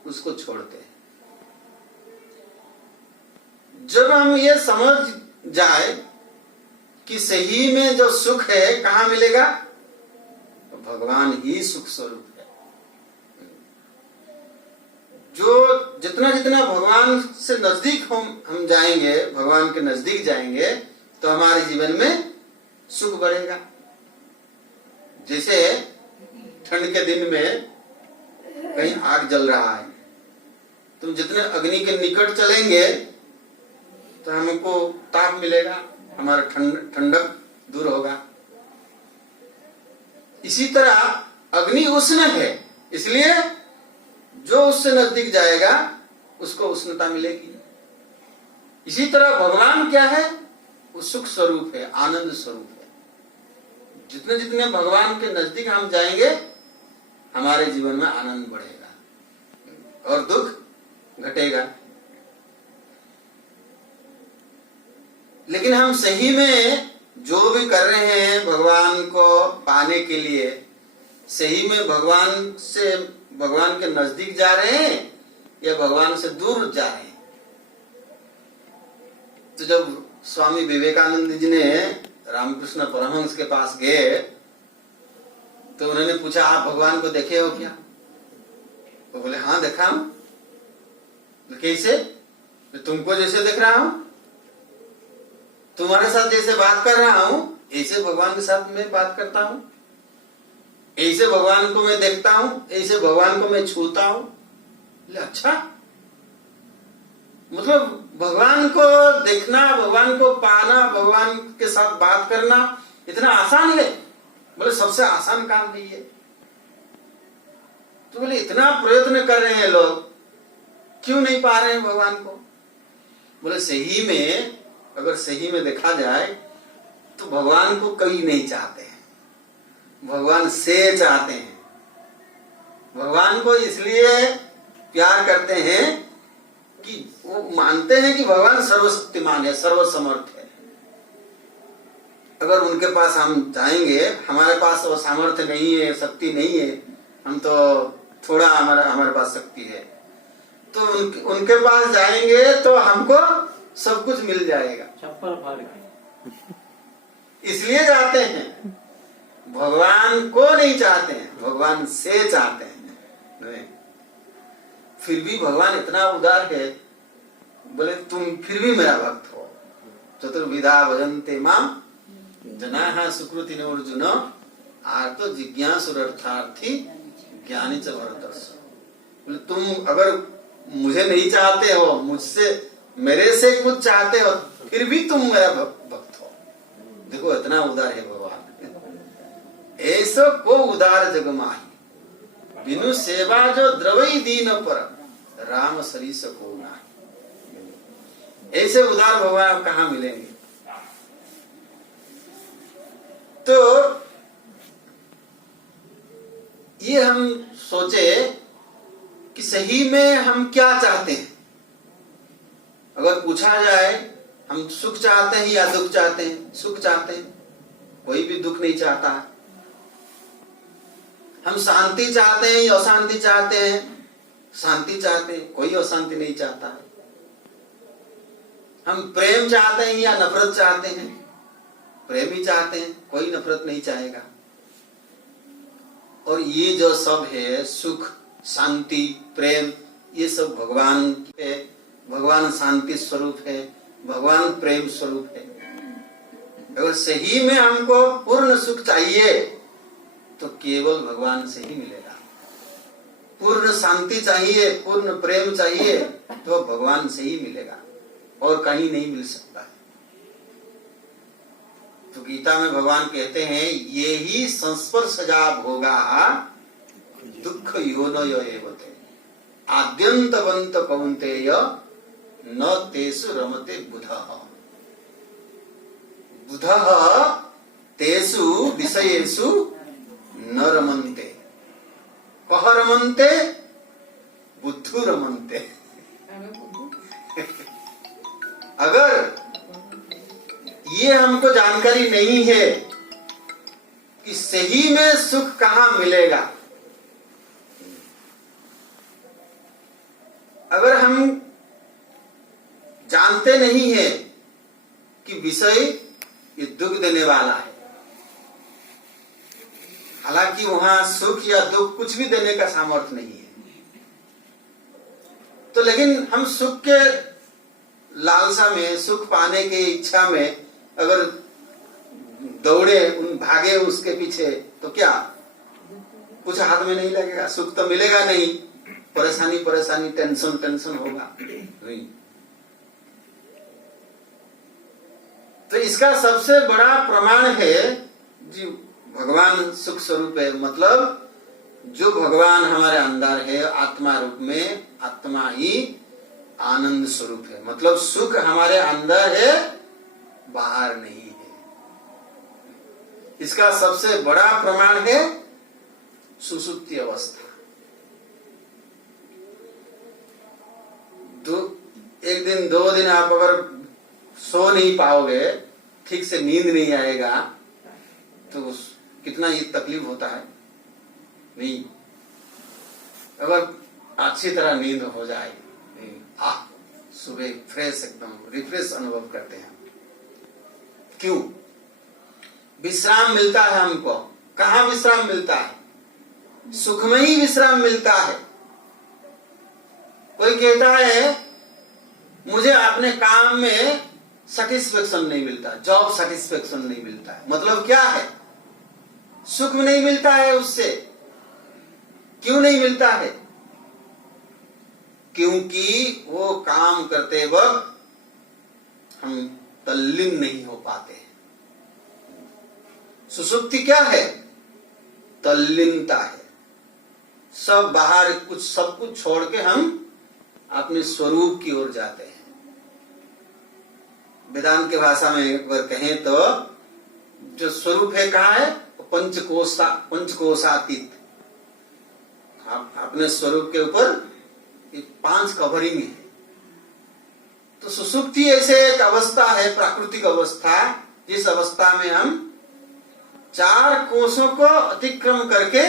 उसको छोड़ते हैं। जब हम ये समझ जाए कि सही में जो सुख है कहाँ मिलेगा, तो भगवान ही सुख स्वरूप है। जो जितना जितना भगवान से नजदीक हम जाएंगे, भगवान के नजदीक जाएंगे, तो हमारे जीवन में सुख बढ़ेगा। जैसे ठंड के दिन में कहीं आग जल रहा है, तुम जितने अग्नि के निकट चलेंगे तो हमको ताप मिलेगा, हमारा ठंडक दूर होगा। इसी तरह अग्नि उष्ण है, इसलिए जो उससे नजदीक जाएगा उसको उष्णता मिलेगी। इसी तरह भगवान क्या है? वो सुख स्वरूप है, आनंद स्वरूप है। जितने जितने भगवान के नजदीक हम जाएंगे हमारे जीवन में आनंद बढ़ेगा और दुख घटेगा। लेकिन हम सही में जो भी कर रहे हैं भगवान को पाने के लिए, सही में भगवान के नजदीक जा रहे हैं या भगवान से दूर जा रहे हैं? तो जब स्वामी विवेकानंद जी ने रामकृष्ण परमहंस के पास गए तो उन्होंने पूछा, आप भगवान को देखे हो क्या? तो बोले, हाँ देखा हूं। तो कैसे? तो तुमको जैसे देख रहा हूं, तुम्हारे साथ जैसे बात कर रहा हूं, ऐसे भगवान के साथ मैं बात करता हूं, ऐसे भगवान को मैं देखता हूं, ऐसे भगवान को मैं छूता हूं। बोले, अच्छा, मतलब भगवान को देखना, भगवान को पाना, भगवान के साथ बात करना इतना आसान है? बोले, सबसे आसान काम नहीं है। तो बोले, इतना प्रयत्न कर रहे हैं लोग, क्यों नहीं पा रहे हैं भगवान को? बोले, सही में अगर सही में देखा जाए तो भगवान को कभी नहीं चाहते हैं, भगवान से चाहते हैं। भगवान को इसलिए प्यार करते हैं कि वो मानते हैं कि भगवान सर्वशक्तिमान है, सर्वसमर्थ है। अगर उनके पास हम जाएंगे, हमारे पास वो सामर्थ्य नहीं है, शक्ति नहीं है, हम तो थोड़ा हमारे पास शक्ति है, तो उनके पास जाएंगे तो हमको सब कुछ मिल जाएगा। चप्पल फाड़ के इसलिए जाते हैं, भगवान को नहीं चाहते हैं, भगवान से चाहते हैं। नहीं। फिर भी भगवान इतना उदार है, बोले तुम फिर भी मेरा भक्त हो। चतुर्विधा भजन्ते मां जनाः सुकृतिनो अर्जुन आर्तो जिज्ञासुरर्थार्थी ज्ञानी च भरतर्षभ। बोले तुम अगर मुझे नहीं चाहते हो, मुझसे मेरे से कुछ चाहते हो, फिर भी तुम मेरा भक्त हो। देखो इतना उदार है भगवान। ऐसो को उदार जग माही, बिनु सेवा जो द्रवई दीन पर, राम सरीस को नाही। ऐसे उदार भगवान कहाँ मिलेंगे? तो ये हम सोचे कि सही में हम क्या चाहते हैं। अगर पूछा जाए हम सुख चाहते हैं या दुख चाहते हैं? सुख चाहते हैं, कोई भी दुख नहीं चाहता है। हम शांति चाहते हैं या अशांति चाहते हैं? शांति चाहते हैं, कोई अशांति नहीं चाहता है। हम प्रेम चाहते हैं या नफरत चाहते हैं? प्रेम ही चाहते हैं, कोई नफरत नहीं चाहेगा। और ये जो सब है, सुख, शांति, प्रेम, ये सब भगवान है। भगवान शांति स्वरूप है, भगवान प्रेम स्वरूप है। अगर सही में हमको पूर्ण सुख चाहिए तो केवल भगवान से ही मिलेगा। पूर्ण शांति चाहिए, पूर्ण प्रेम चाहिए तो भगवान से ही मिलेगा, और कहीं नहीं मिल सकता है। तो गीता में भगवान कहते हैं, ये ही संस्पर्शजा भोगा दुख योनयो एवते आद्यंतवंत कौन्तेय न तेषु रमते बुधः। बुधः तेषु विषयेषु न रमन्ते। कह रमन्ते? बुद्धु रमन्ते। अगर ये हमको जानकारी नहीं है कि सही में सुख कहाँ मिलेगा, अगर हम जानते नहीं है कि विषय ये दुख देने वाला है, हालांकि वहां सुख या दुख कुछ भी देने का सामर्थ्य नहीं है, तो लेकिन हम सुख के लालसा में, सुख पाने की इच्छा में अगर दौड़े, भागे उसके पीछे, तो क्या कुछ हाथ में नहीं लगेगा? सुख तो मिलेगा नहीं, परेशानी परेशानी, टेंशन टेंशन होगा। नहीं। तो इसका सबसे बड़ा प्रमाण है जी, भगवान सुख स्वरूप है। मतलब जो भगवान हमारे अंदर है आत्मा रूप में, आत्मा ही आनंद स्वरूप है। मतलब सुख हमारे अंदर है, बाहर नहीं है। इसका सबसे बड़ा प्रमाण है सुषुप्ति अवस्था। एक दिन दो दिन आप अगर सो नहीं पाओगे, ठीक से नींद नहीं आएगा, तो कितना ये तकलीफ होता है। नहीं, अगर अच्छी तरह नींद हो जाए, सुबह फ्रेश, एकदम रिफ्रेश अनुभव करते हैं। क्यों? विश्राम मिलता है हमको। कहाँ विश्राम मिलता है? सुख में ही विश्राम मिलता है। कोई कहता है मुझे अपने काम में सेटिस्फेक्शन नहीं मिलता, जॉब सेटिस्फेक्शन नहीं मिलता है। मतलब क्या है? सुख नहीं मिलता है उससे। क्यों नहीं मिलता है? क्योंकि वो काम करते वक्त हम तल्लीन नहीं हो पाते हैं। सुषुप्ति क्या है? तल्लीनता है। सब बाहर कुछ, सब कुछ छोड़ के हम अपने स्वरूप की ओर जाते हैं। वेदांत की भाषा में एक बार कहें तो जो स्वरूप है कहाँ है? पंचकोशातीत। अपने स्वरूप के ऊपर 5 कवरिंग है। तो सुषुप्ति ऐसे एक अवस्था है, प्राकृतिक अवस्था, जिस अवस्था में हम 4 कोशों को अतिक्रम करके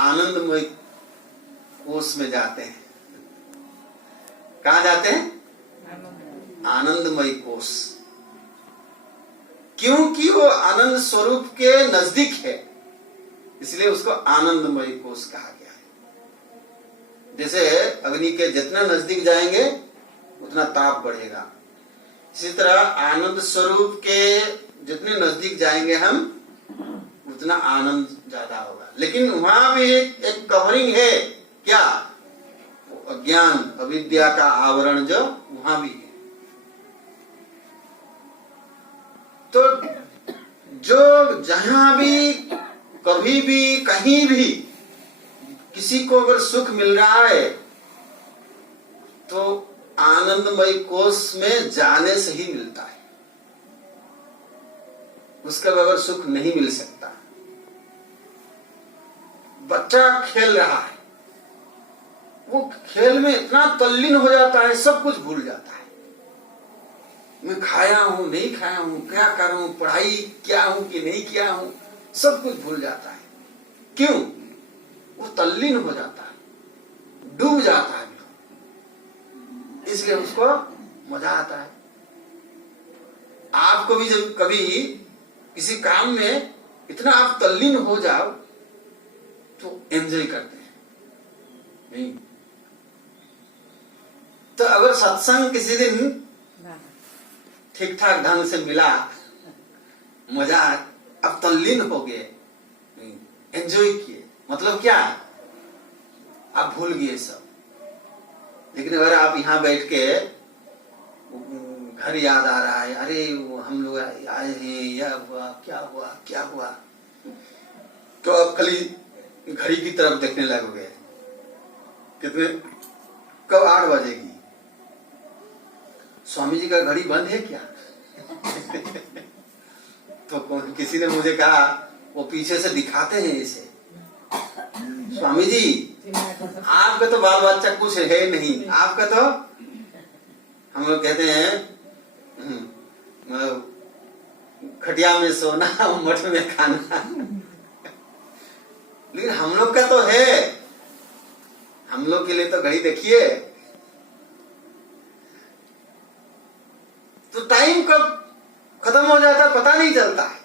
आनंदमय कोश में जाते हैं। कहाँ जाते हैं? आनंदमय कोश। क्योंकि वो आनंद स्वरूप के नजदीक है, इसलिए उसको आनंदमय कोश कहा गया है। जैसे अग्नि के जितना नजदीक जाएंगे उतना ताप बढ़ेगा, इसी तरह आनंद स्वरूप के जितने नजदीक जाएंगे हम उतना आनंद ज्यादा होगा। लेकिन वहां भी एक कवरिंग है। क्या? अज्ञान अविद्या का आवरण जो वहां भी है। तो जो जहां भी कभी भी कहीं भी किसी को अगर सुख मिल रहा है तो आनंदमय कोष में जाने से ही मिलता है, उसके बगैर सुख नहीं मिल सकता। बच्चा खेल रहा है, वो खेल में इतना तल्लीन हो जाता है, सब कुछ भूल जाता है। मैं खाया हूं नहीं खाया हूं, क्या कर रहा हूं, पढ़ाई किया हूं कि नहीं किया हूं, सब कुछ भूल जाता है। क्यों? वो तल्लीन हो जाता है, डूब जाता है, इसलिए उसको मजा आता है। आपको भी जब कभी किसी काम में इतना आप तल्लीन हो जाओ तो एंजॉय करते हैं नहीं? तो अगर सत्संग किसी दिन ठीक ठाक ढंग से मिला, मजा, अब तल्लीन हो गए, एंजॉय किए, मतलब क्या, आप भूल गए सब। लेकिन अगर आप यहाँ बैठ के घर याद आ रहा है, अरे हम लोग आए हैं, यह हुआ, क्या हुआ क्या हुआ, तो आप खाली घड़ी की तरफ देखने लगोगे, कितने, कब 8 बजेगी, स्वामी जी का घड़ी बंद है क्या? तो किसी ने मुझे कहा, वो पीछे से दिखाते हैं इसे, स्वामी जी आपका तो बाल बच्चा कुछ है नहीं, आपका तो, हम लोग कहते हैं खटिया में सोना मठ में खाना, लेकिन हम लोग का तो है, हम लोग के लिए तो घड़ी देखिए। तो टाइम कब खत्म हो जाता है पता नहीं चलता है,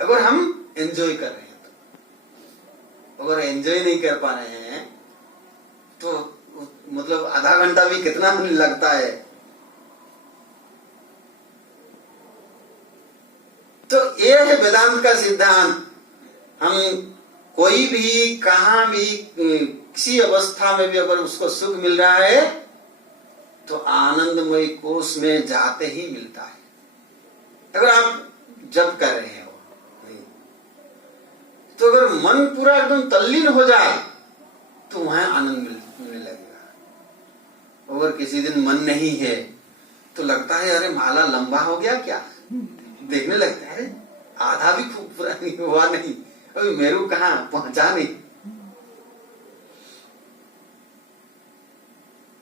अगर हम एंजॉय कर रहे हैं तो। अगर एंजॉय नहीं कर पा रहे हैं तो मतलब आधा घंटा भी कितना लगता है। तो ये है वेदांत का सिद्धांत। हम कोई भी कहां भी किसी अवस्था में भी अगर उसको सुख मिल रहा है तो आनंदमय कोष में जाते ही मिलता है। अगर आप जप कर रहे हैं तो अगर मन पूरा एकदम तल्लीन हो जाए तो वहां आनंद मिलने लगेगा। अगर किसी दिन मन नहीं है तो लगता है अरे माला लंबा हो गया क्या, देखने लगता है अरे आधा भी खूब पूरा नहीं हुआ, नहीं अभी मेरू कहाँ पहुंचा नहीं।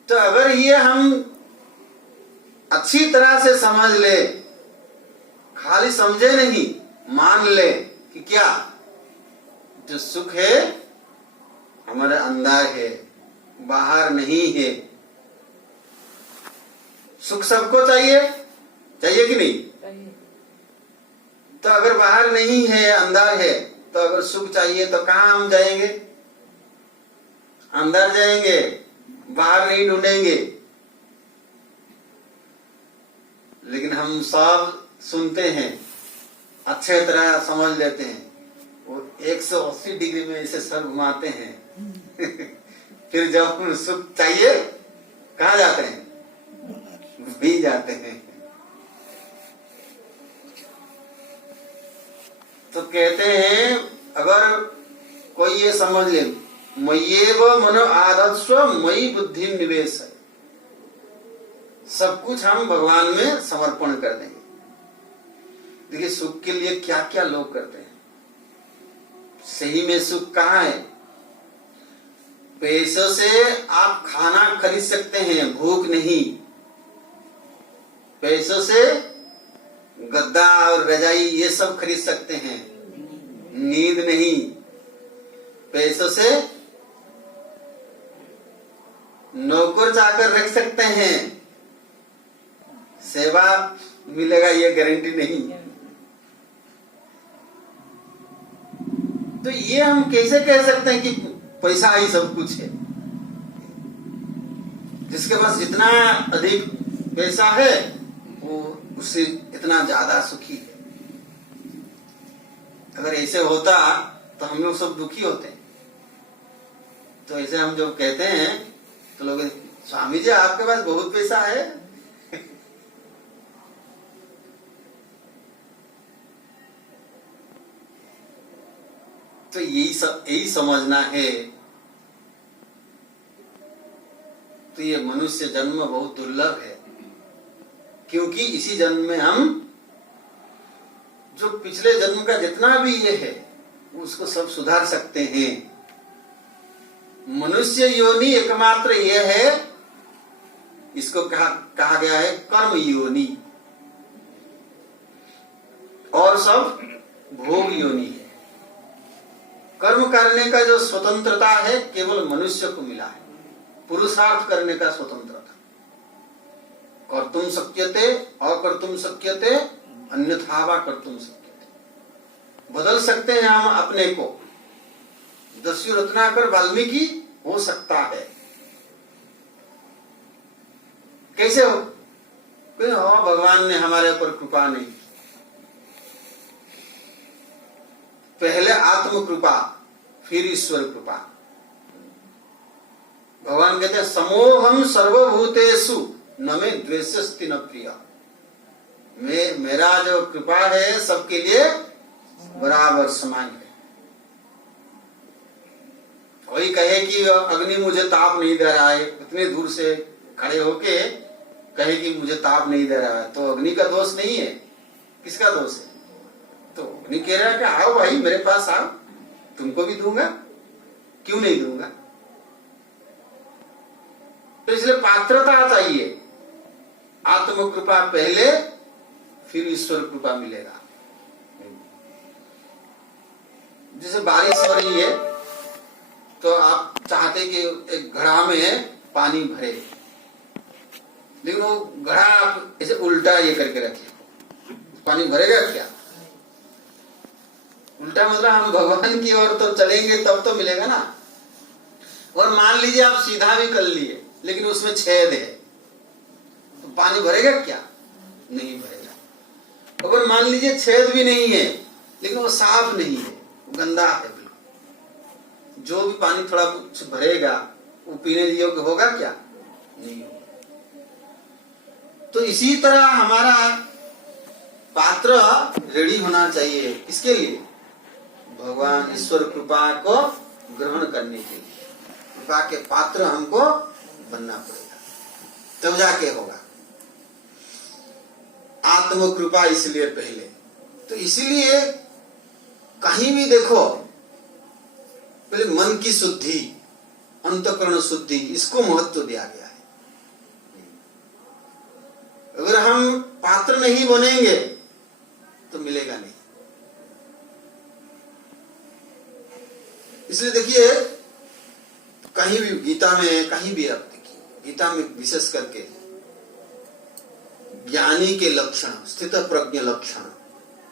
तो अगर ये हम अच्छी तरह से समझ ले, खाली समझे नहीं, मान ले कि क्या जो सुख है हमारे अंदर है, बाहर नहीं है। सुख सबको चाहिए, चाहिए कि नहीं? चाहिए। तो अगर बाहर नहीं है अंदर है, तो अगर सुख चाहिए तो कहाँ हम जाएंगे? अंदर जाएंगे, बाहर नहीं ढूंढेंगे। लेकिन हम सब सुनते हैं, अच्छे तरह समझ लेते हैं, वो 180 डिग्री में इसे सर घुमाते हैं। फिर जब हम सुख चाहिए कहाँ जाते हैं? वही जाते हैं। तो कहते हैं अगर कोई ये समझ ले, मय्येव मनो आदत्स्व मयि बुद्धि निवेश, सब कुछ हम भगवान में समर्पण कर देंगे। देखिए सुख के लिए क्या क्या लोग करते हैं, सही में सुख कहाँ है? पैसों से आप खाना खरीद सकते हैं, भूख नहीं। पैसों से गद्दा और रजाई ये सब खरीद सकते हैं, नींद नहीं। पैसों से नौकर चाकर रख सकते हैं, सेवा मिलेगा ये गारंटी नहीं। तो ये हम कैसे कह सकते हैं कि पैसा ही सब कुछ है? जिसके पास जितना अधिक पैसा है वो उससे इतना ज्यादा सुखी है। अगर ऐसे होता तो हम लोग सब दुखी होते। तो ऐसे हम जब कहते हैं तो लोग, स्वामी जी आपके पास बहुत पैसा है। तो यही समझना है। तो ये मनुष्य जन्म बहुत दुर्लभ है, क्योंकि इसी जन्म में हम जो पिछले जन्म का जितना भी ये है उसको सब सुधार सकते हैं। मनुष्य योनि एकमात्र ये है, इसको कहा गया है कर्म योनि, और सब भोग योनि है। कर्म करने का जो स्वतंत्रता है केवल मनुष्य को मिला है, पुरुषार्थ करने का स्वतंत्रता। कर्तुम शक्यते अकर्तुम शक्यते अन्यथा वा कर्तुम शक्यते। बदल सकते हैं हम अपने को। दस्यु रत्नाकर वाल्मीकि हो सकता है। कैसे हो? भगवान ने हमारे ऊपर कृपा नहीं, पहले आत्म कृपा फिर ईश्वर कृपा। भगवान कहते हैं समोहम सर्वभूतेषु न मे द्वेषस्ति न प्रिय। मेरा जो कृपा है सबके लिए बराबर समान है। कोई कहे कि अग्नि मुझे ताप नहीं दे रहा है, इतने दूर से खड़े होके कहे कि मुझे ताप नहीं दे रहा है, तो अग्नि का दोष नहीं है, किसका दोष है? तो अग्नि कह रहा है कि आओ भाई मेरे पास आओ, तुमको भी दूंगा, क्यों नहीं दूंगा? तो इसलिए पात्रता चाहिए। आत्म कृपा पहले फिर ईश्वर कृपा मिलेगा। जैसे बारिश हो रही है तो आप चाहते कि एक घड़ा में पानी भरे, लेकिन वो घड़ा आप ऐसे उल्टा ये करके रखे, पानी भरेगा क्या? उल्टा मतलब हम भगवान की ओर तो चलेंगे तब तो मिलेगा ना। और मान लीजिए आप सीधा भी कर लिए लेकिन उसमें छेद है, तो पानी भरेगा क्या? नहीं भरेगा। अगर मान लीजिए छेद भी नहीं है लेकिन वो साफ नहीं है, वो गंदा है बिल्कुल, जो भी पानी थोड़ा कुछ भरेगा वो पीने योग्य होगा क्या? नहीं होगा। तो इसी तरह हमारा पात्र रेडी होना चाहिए। किसके लिए? भगवान ईश्वर कृपा को ग्रहण करने के लिए। कृपा के पात्र हमको बनना पड़ेगा, तब जाके होगा। आत्म कृपा इसलिए पहले, तो इसीलिए कहीं भी देखो पहले मन की शुद्धि, अंतःकरण शुद्धि, इसको महत्व दिया गया है। अगर हम पात्र नहीं बनेंगे तो मिलेगा नहीं। इसलिए देखिए कहीं भी गीता में, कहीं भी आप देखिए, गीता में विशेष करके ज्ञानी के लक्षण, स्थित प्रज्ञ लक्षण,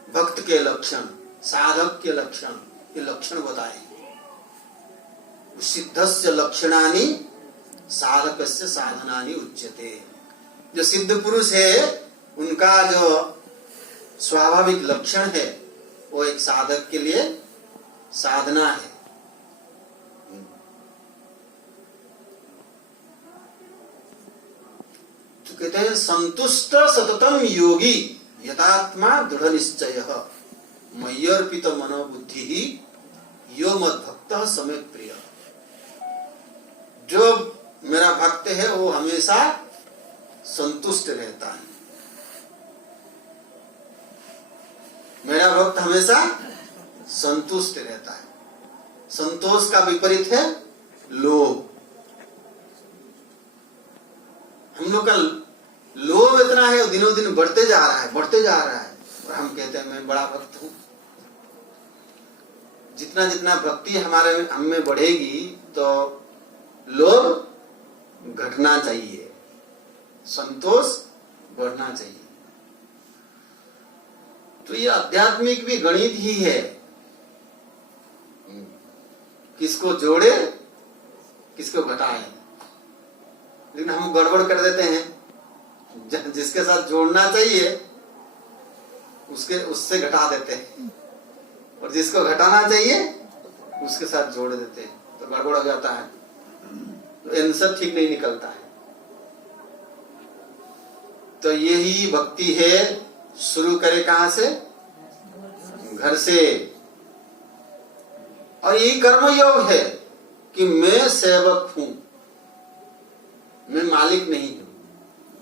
भक्त के लक्षण, साधक के लक्षण, ये लक्षण बताए। सिद्धस्य लक्षणानि साधकस्य साधनानि उच्यते। जो सिद्ध पुरुष है उनका जो स्वाभाविक लक्षण है वो एक साधक के लिए साधना है। तो कहते हैं संतुष्ट सततम योगी यथात्मा दृढ़ निश्चय मय्यर्पित मनोबुद्धि ही यो मद भक्त समेत प्रिय। जो मेरा भक्त है वो हमेशा संतुष्ट रहता है। मेरा भक्त हमेशा संतुष्ट रहता है। संतोष का विपरीत है लोभ। हम लोग का लोभ इतना है, दिनों दिन बढ़ते जा रहा है, बढ़ते जा रहा है, और हम कहते हैं मैं बड़ा भक्त हूं। जितना जितना भक्ति हमारे हम में बढ़ेगी तो लोभ घटना चाहिए, संतोष बढ़ना चाहिए। तो ये आध्यात्मिक भी गणित ही है, किसको जोड़े किसको घटाए। लेकिन हम गड़बड़ कर देते हैं, जिसके साथ जोड़ना चाहिए उससे घटा देते हैं, और जिसको घटाना चाहिए उसके साथ जोड़ देते हैं, तो गड़बड़ हो जाता है। आंसर ठीक नहीं निकलता है। तो यही भक्ति है, शुरू करे कहां से? घर से। और यही कर्मयोग है कि मैं सेवक हूं, मैं मालिक नहीं हूं,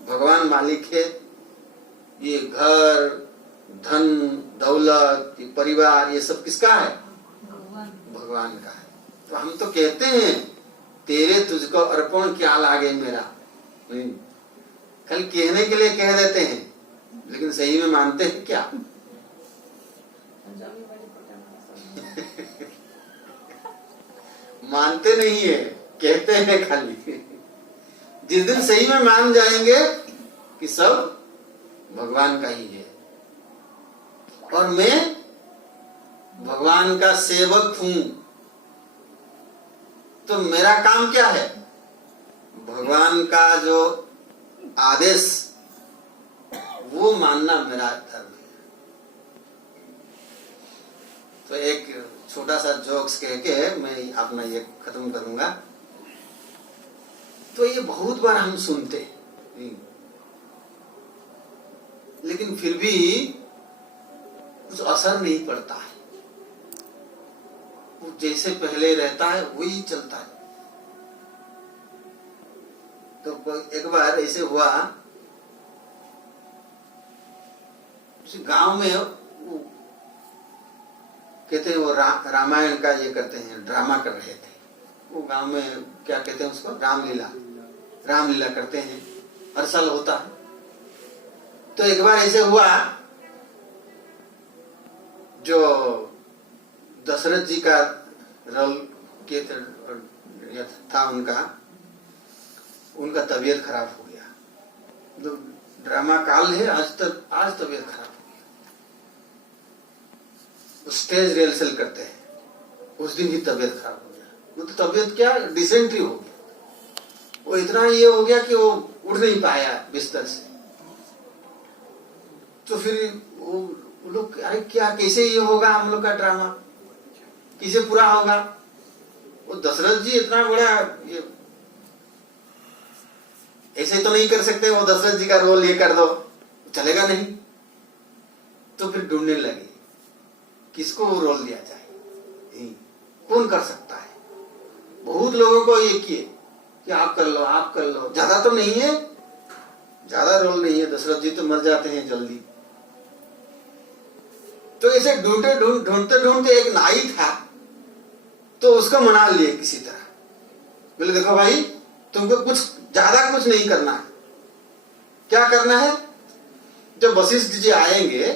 भगवान मालिक है। ये घर, धन, दौलत, ये परिवार, ये सब किसका है? भगवान का है। तो हम तो कहते हैं तेरे तुझको अर्पण क्या लागे मेरा, कल कहने के लिए कह देते हैं, लेकिन सही में मानते हैं क्या? मानते नहीं है, कहते हैं खाली। जिस दिन सही में मान जाएंगे कि सब भगवान का ही है और मैं भगवान का सेवक हूं, तो मेरा काम क्या है? भगवान का जो आदेश वो मानना मेरा धर्म है। तो एक छोटा सा जोक्स कह के मैं अपना ये खत्म करूंगा। तो ये बहुत बार हम सुनते हैं, लेकिन फिर भी कुछ असर नहीं पड़ता है। वो जैसे पहले रहता है वही चलता है। तो एक बार ऐसे हुआ, गांव में वो कहते हैं वो रामायण का ये करते हैं, ड्रामा कर रहे थे। वो गांव में क्या कहते हैं उसको? रामलीला करते हैं, हर साल होता है। तो एक बार ऐसे हुआ, जो दशरथ जी का रोल के था उनका तबीयत खराब हो गया। तो ड्रामा काल है, आज तबीयत खराब हो गया। स्टेज रिहर्सल करते हैं, उस दिन ही तबीयत खराब हो गया। वो तो तबीयत क्या, डिसेंट्री हो गया। वो इतना ये हो गया कि वो उठ नहीं पाया बिस्तर से। तो फिर वो लोग, अरे क्या, कैसे ये होगा? हम लोग का ड्रामा कैसे पूरा होगा? वो दशरथ जी इतना बड़ा ये ऐसे तो नहीं कर सकते, वो दशरथ जी का रोल ये कर दो, चलेगा नहीं। तो फिर ढूंढने लगे किसको वो रोल दिया जाए, कौन कर सकता है। बहुत लोगों को ये किए कि आप कर लो, ज्यादा तो नहीं है, ज्यादा रोल नहीं है, दशरथ जी तो मर जाते हैं जल्दी। तो ऐसे ढूंढते एक नाई था, तो उसको मना लिए किसी तरह। बोले देखो भाई, तुमको कुछ नहीं करना है। क्या करना है? जब वशिष्ठ जी आएंगे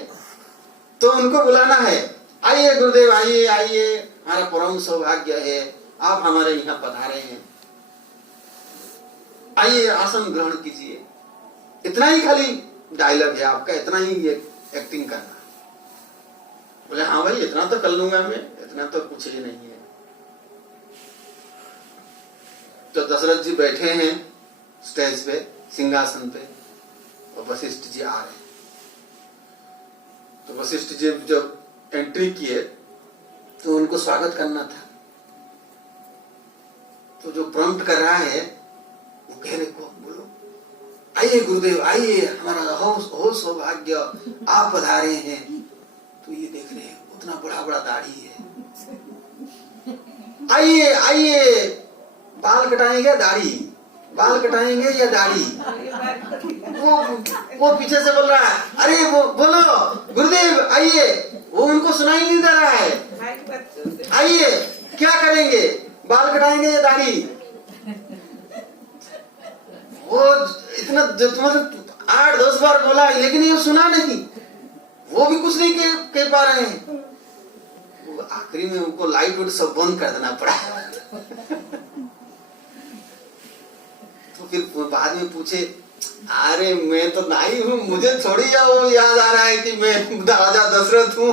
तो उनको बुलाना है, आइए गुरुदेव, आइए, हमारा परम सौभाग्य है आप हमारे यहाँ पधारे हैं, आइए आसन ग्रहण कीजिए। इतना ही खाली डायलॉग है आपका, इतना ही ये एक्टिंग करना। बोले हाँ भाई, इतना तो कर लूंगा मैं, इतना तो कुछ ही नहीं है। तो दशरथ जी बैठे हैं स्टेज पे, सिंहासन पे, और वशिष्ठ जी आ रहे हैं। तो वशिष्ठ जी जब एंट्री किए तो उनको स्वागत करना था। तो जो प्रॉम्प्ट कर रहा है वो कह रहे को, बोलो आइए गुरुदेव, आइए, हमारा हो सौभाग्य आप पधारे हैं। तो ये देख रहे हैं उतना बड़ा दाढ़ी है, आइए बाल कटाएंगे या दाढ़ी? वो पीछे से बोल रहा है, अरे वो बोलो गुरुदेव आइए। वो उनको सुनाई नहीं दे रहा है, आइए क्या करेंगे, बाल कटाएंगे या दाढ़ी? वो इतना मतलब 8-10 बार बोला, लेकिन ये सुना नहीं, वो भी कुछ नहीं कह पा रहे हैं। आखिरी में उनको लाइट सब बंद कर देना पड़ा। तो फिर बाद में पूछे, अरे मैं तो नाई हूँ, मुझे थोड़ी वो याद आ रहा है कि मैं राजा दशरथ हूँ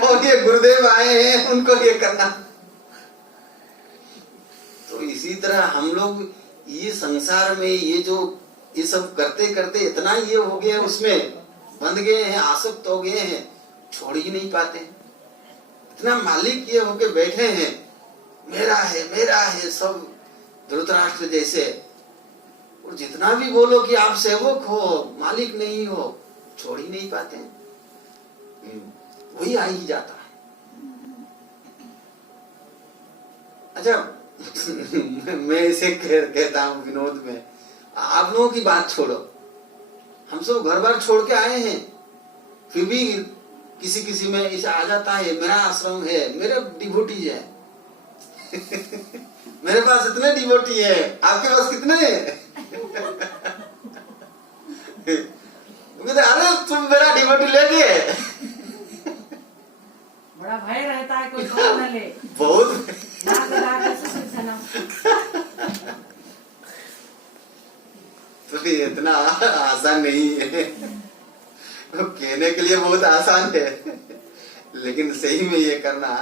और ये गुरुदेव आए हैं, उनको ये करना। तो इसी तरह हम लोग ये संसार में ये सब करते करते इतना ये हो गए, उसमें बंध गए हैं, आसक्त हो गए हैं, छोड़ ही नहीं पाते। इतना मालिक ये होके बैठे हैं, मेरा है सब, धृतराष्ट्र जैसे, और जितना भी बोलो कि आप सेवक हो, मालिक नहीं हो, छोड़ ही नहीं पाते हैं। वही आ ही जाता है। अच्छा मैं इसे कहता हूं विनोद में, आप लोगों की बात छोड़ो, हम सब घर बार छोड़ के आए हैं, फिर भी किसी किसी में इसे आ जाता है मेरा आश्रम है, मेरे डिवोटी है। मेरे पास इतने डिवोटी है, आपके पास कितने हैं? अरे तुम मेरा डिवोटी ले गए। बड़ा भय रहता है कोई पकड़ न ले। बहुत तो ये इतना आसान नहीं है, तो कहने के लिए बहुत आसान है, लेकिन सही में ये करना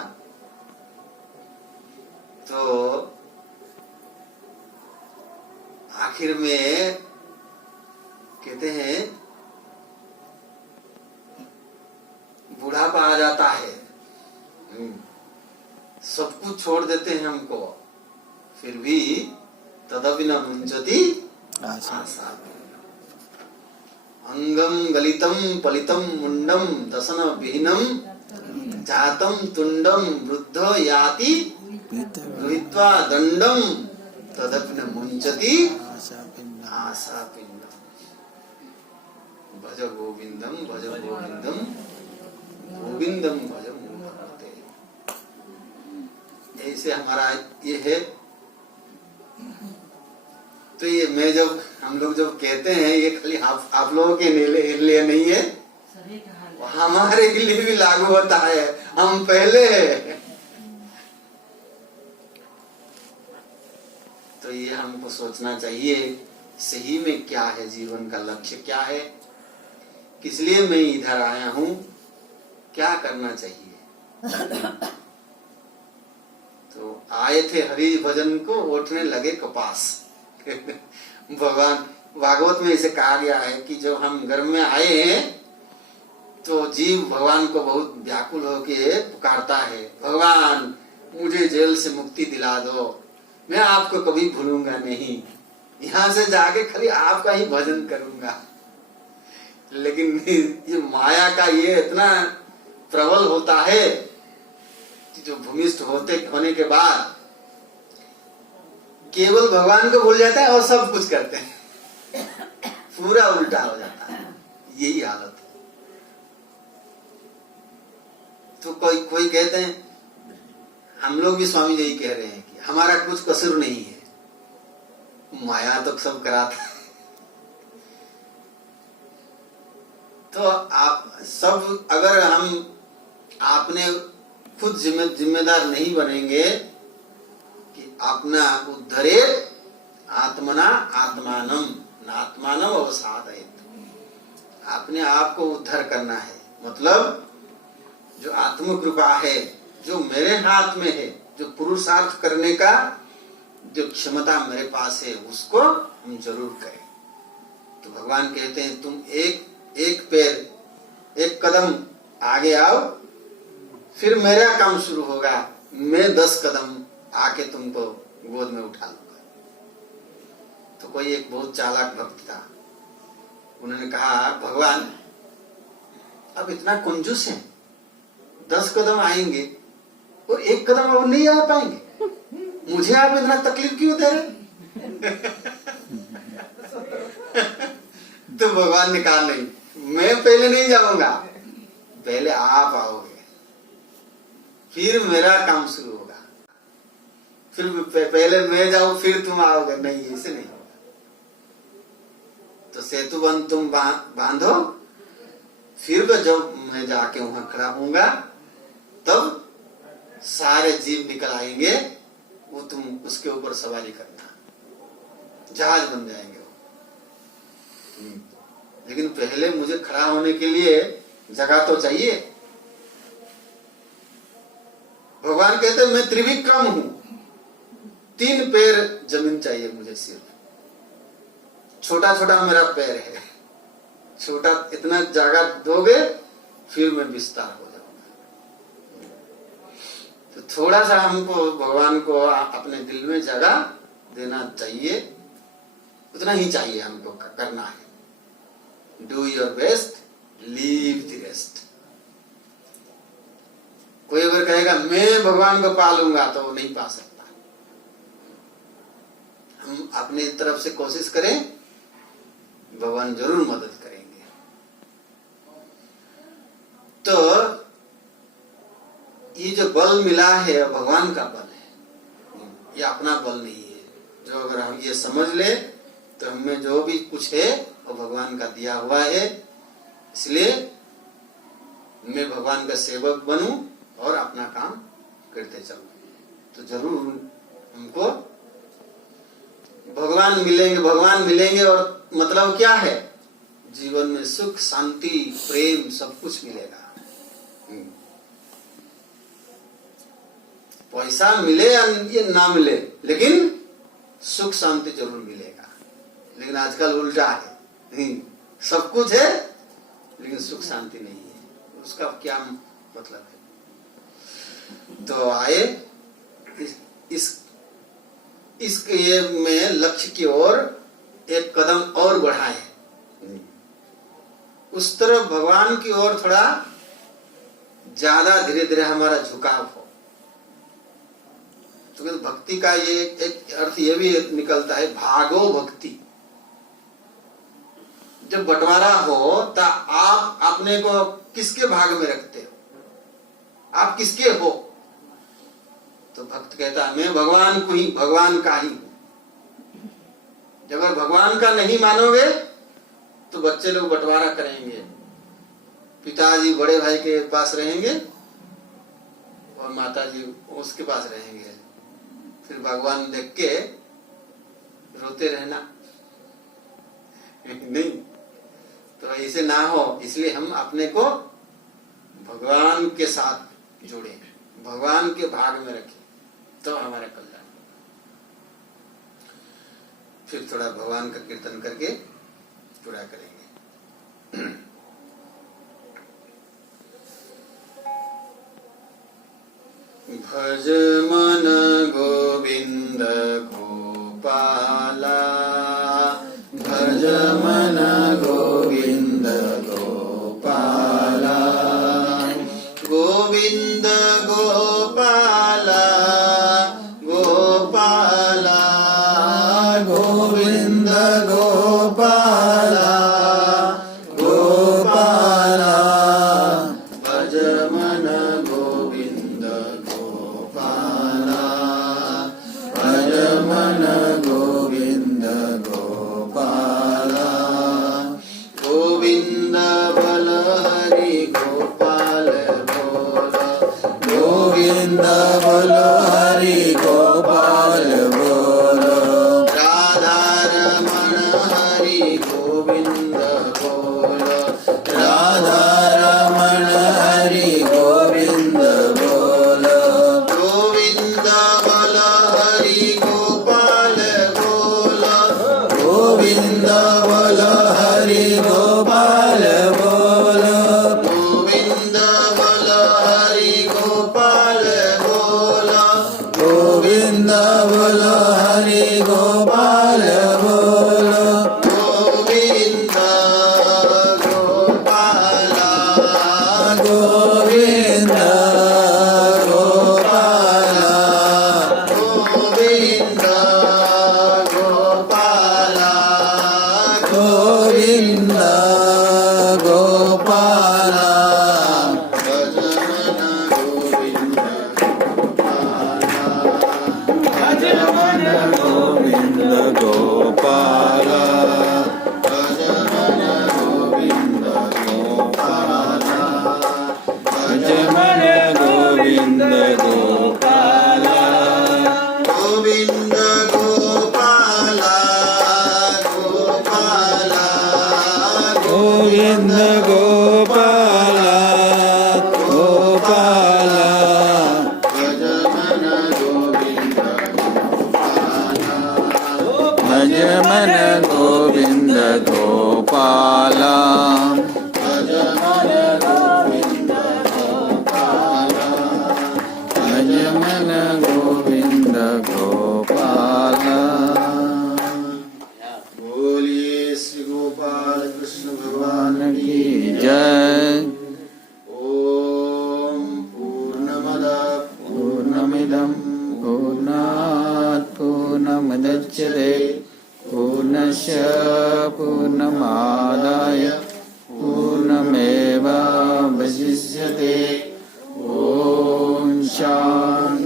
तो आखिर में कहते हैं बुढ़ापा आ जाता है, सब कुछ छोड़ देते हैं हमको, फिर भी तदपि न मुंचति आशा। अंगम गलितम पलितम मुंडम दशन विहीनम जातम तुंडम वृद्ध याति गृहीत्वा दंडम तदपि न मुंचति आशा पिंडम। भज गोविंदम भज गोविंदम गोविंदम भज मूढ़मते। ऐसे हमारा ये है। तो ये मैं जब हम लोग जब कहते हैं ये खाली आप लोगों के लिए नहीं है, सभी का हाल है। हमारे के लिए भी लागू होता है। हम पहले तो ये हमको सोचना चाहिए सही में क्या है, जीवन का लक्ष्य क्या है, किस लिए मैं इधर आया हूं, क्या करना चाहिए। तो आए थे हरि भजन को, उठने लगे कपास। भगवान भागवत में इसे कहा गया है कि जब हम गर्भ में आए हैं तो जीव भगवान को बहुत व्याकुल होके पुकारता है, भगवान मुझे जेल से मुक्ति दिला दो, मैं आपको कभी भूलूंगा नहीं, यहाँ से जाके खाली आपका ही भजन करूंगा। लेकिन ये माया का ये इतना प्रबल होता है कि जो भूमिष्ठ होने के बाद केवल भगवान को भूल जाता है और सब कुछ करते हैं, पूरा उल्टा हो जाता है। यही हालत है। तो कोई कहते हैं, हम लोग भी स्वामी यही कह रहे हैं कि हमारा कुछ कसूर नहीं है, माया तो सब कराता है। तो आप सब अगर हम आपने खुद जिम्मेदार नहीं बनेंगे कि अपना उद्धरे आत्मना आत्मानम नात्मानम अवसादयेत, आपने आप को उद्धार करना है। मतलब जो आत्म कृपा है, जो मेरे हाथ में है, जो पुरुषार्थ करने का जो क्षमता मेरे पास है, उसको हम जरूर करें। तो भगवान कहते हैं तुम एक पैर एक कदम आगे आओ, फिर मेरा काम शुरू होगा, मैं 10 कदम आके तुमको गोद में उठा लूंगा। तो कोई एक बहुत चालाक भक्त था, उन्होंने कहा भगवान अब इतना कंजूस है, 10 कदम आएंगे और 1 कदम और नहीं आ पाएंगे, मुझे आप इतना तकलीफ क्यों दे रहे? तो भगवान ने कहा नहीं, मैं पहले नहीं जाऊंगा, पहले आप आओगे, फिर मेरा काम शुरू होगा, फिर पहले मैं जाऊं फिर तुम आओगे। नहीं, ऐसे नहीं होगा। तो सेतु बंध तुम बांधो, फिर जब मैं जाके वहां खड़ा होऊंगा तब सारे जीव निकल आएंगे, वो तुम उसके ऊपर सवारी करना, जहाज बन जाएंगे वो। लेकिन पहले मुझे खड़ा होने के लिए जगह तो चाहिए। भगवान कहते हैं मैं त्रिविक्रम हूं, 3 पैर जमीन चाहिए मुझे, सिर्फ छोटा छोटा मेरा पैर है, छोटा इतना जगह दोगे फिर मैं विस्तार हो जाऊंगा। तो थोड़ा सा हमको भगवान को अपने दिल में जगह देना चाहिए उतना ही चाहिए हमको करना है। Do your best, leave the rest. कोई अगर कहेगा मैं भगवान को पालूंगा तो वो नहीं पा सकता। हम अपनी तरफ से कोशिश करें, भगवान जरूर मदद करेंगे। तो ये जो बल मिला है भगवान का बल है, ये अपना बल नहीं है। जो अगर हम ये समझ ले तो हमें जो भी कुछ है वो भगवान का दिया हुआ है। इसलिए मैं भगवान का सेवक बनूं और अपना काम करते चलूं तो जरूर हमको भगवान मिलेंगे। और मतलब क्या है? जीवन में सुख, शांति, प्रेम सब कुछ मिलेगा। पैसा मिले या ये ना मिले, लेकिन सुख शांति जरूर मिलेगा। लेकिन आजकल उल्टा है, सब कुछ है लेकिन सुख शांति नहीं है। उसका क्या मतलब है? तो आए इस ये में लक्ष्य की ओर एक कदम और बढ़ाए, उस तरफ भगवान की ओर थोड़ा ज्यादा धीरे धीरे हमारा झुकाव हो। तो भक्ति का ये एक अर्थ ये भी निकलता है, भागो भक्ति। जब बंटवारा हो तो आप अपने को किसके भाग में रखते हो? आप किसके हो? तो भक्त कहता है मैं भगवान का ही हूं। जब अगर भगवान का नहीं मानोगे तो बच्चे लोग बंटवारा करेंगे। पिताजी बड़े भाई के पास रहेंगे और माताजी उसके पास रहेंगे। फिर भगवान देख के रोते रहना नहीं। तो ऐसे ना हो, इसलिए हम अपने को भगवान के साथ जोड़े, भगवान के भाग में रखें, तो हमारा कल्याण। फिर थोड़ा भगवान का कीर्तन करके पूरा करेंगे। भज मन गोविंद गोपाला, भज मन गोविंद गोपाला, गोविंद गोपाला, गोपाला, गोविंद गोपाला, गोपाला, भज मन गोविंद गोपाला, भज मन गोविंद गोपाला, गोविंद बल हरि गोपाल बोल, गोविंद बल हरि गोपाल बोल, राधा रमण हरि गोविंद बोल, राधा रमण हरि गोविंद बोल, गोविंद बल हरि गोपाल बोल, गोविंद बल हरि गोपाल बोल, गोविंद बल हरि गोपाल बोल, गोविंद बल हरि गोपाल बोल, गोविंद गोपाला, गोविंद गोपाला, गोविंद गोपाला, गोविंद गोपाला, भज मन गोविंद गोपाला, भज मन गोविंद गोपाला, भज मन गोविंद गोपाला, भज मन गोविंद गोपाला, गोविंद गोपाला, गोपाला, गोविंद गोपाला, गोपाला, भज मन गोविंद गोपाला, भज मन गोविंद गोपाला, भज मन गोविंद गोपाला, भज कृष्ण भगवान की जय। ओम पूर्णमदः पूर्णमिदं पूर्णात् पूर्णमुदच्यते पूर्णस्य पूर्णमादाय पूर्णमेवावशिष्यते। ॐ शान्ति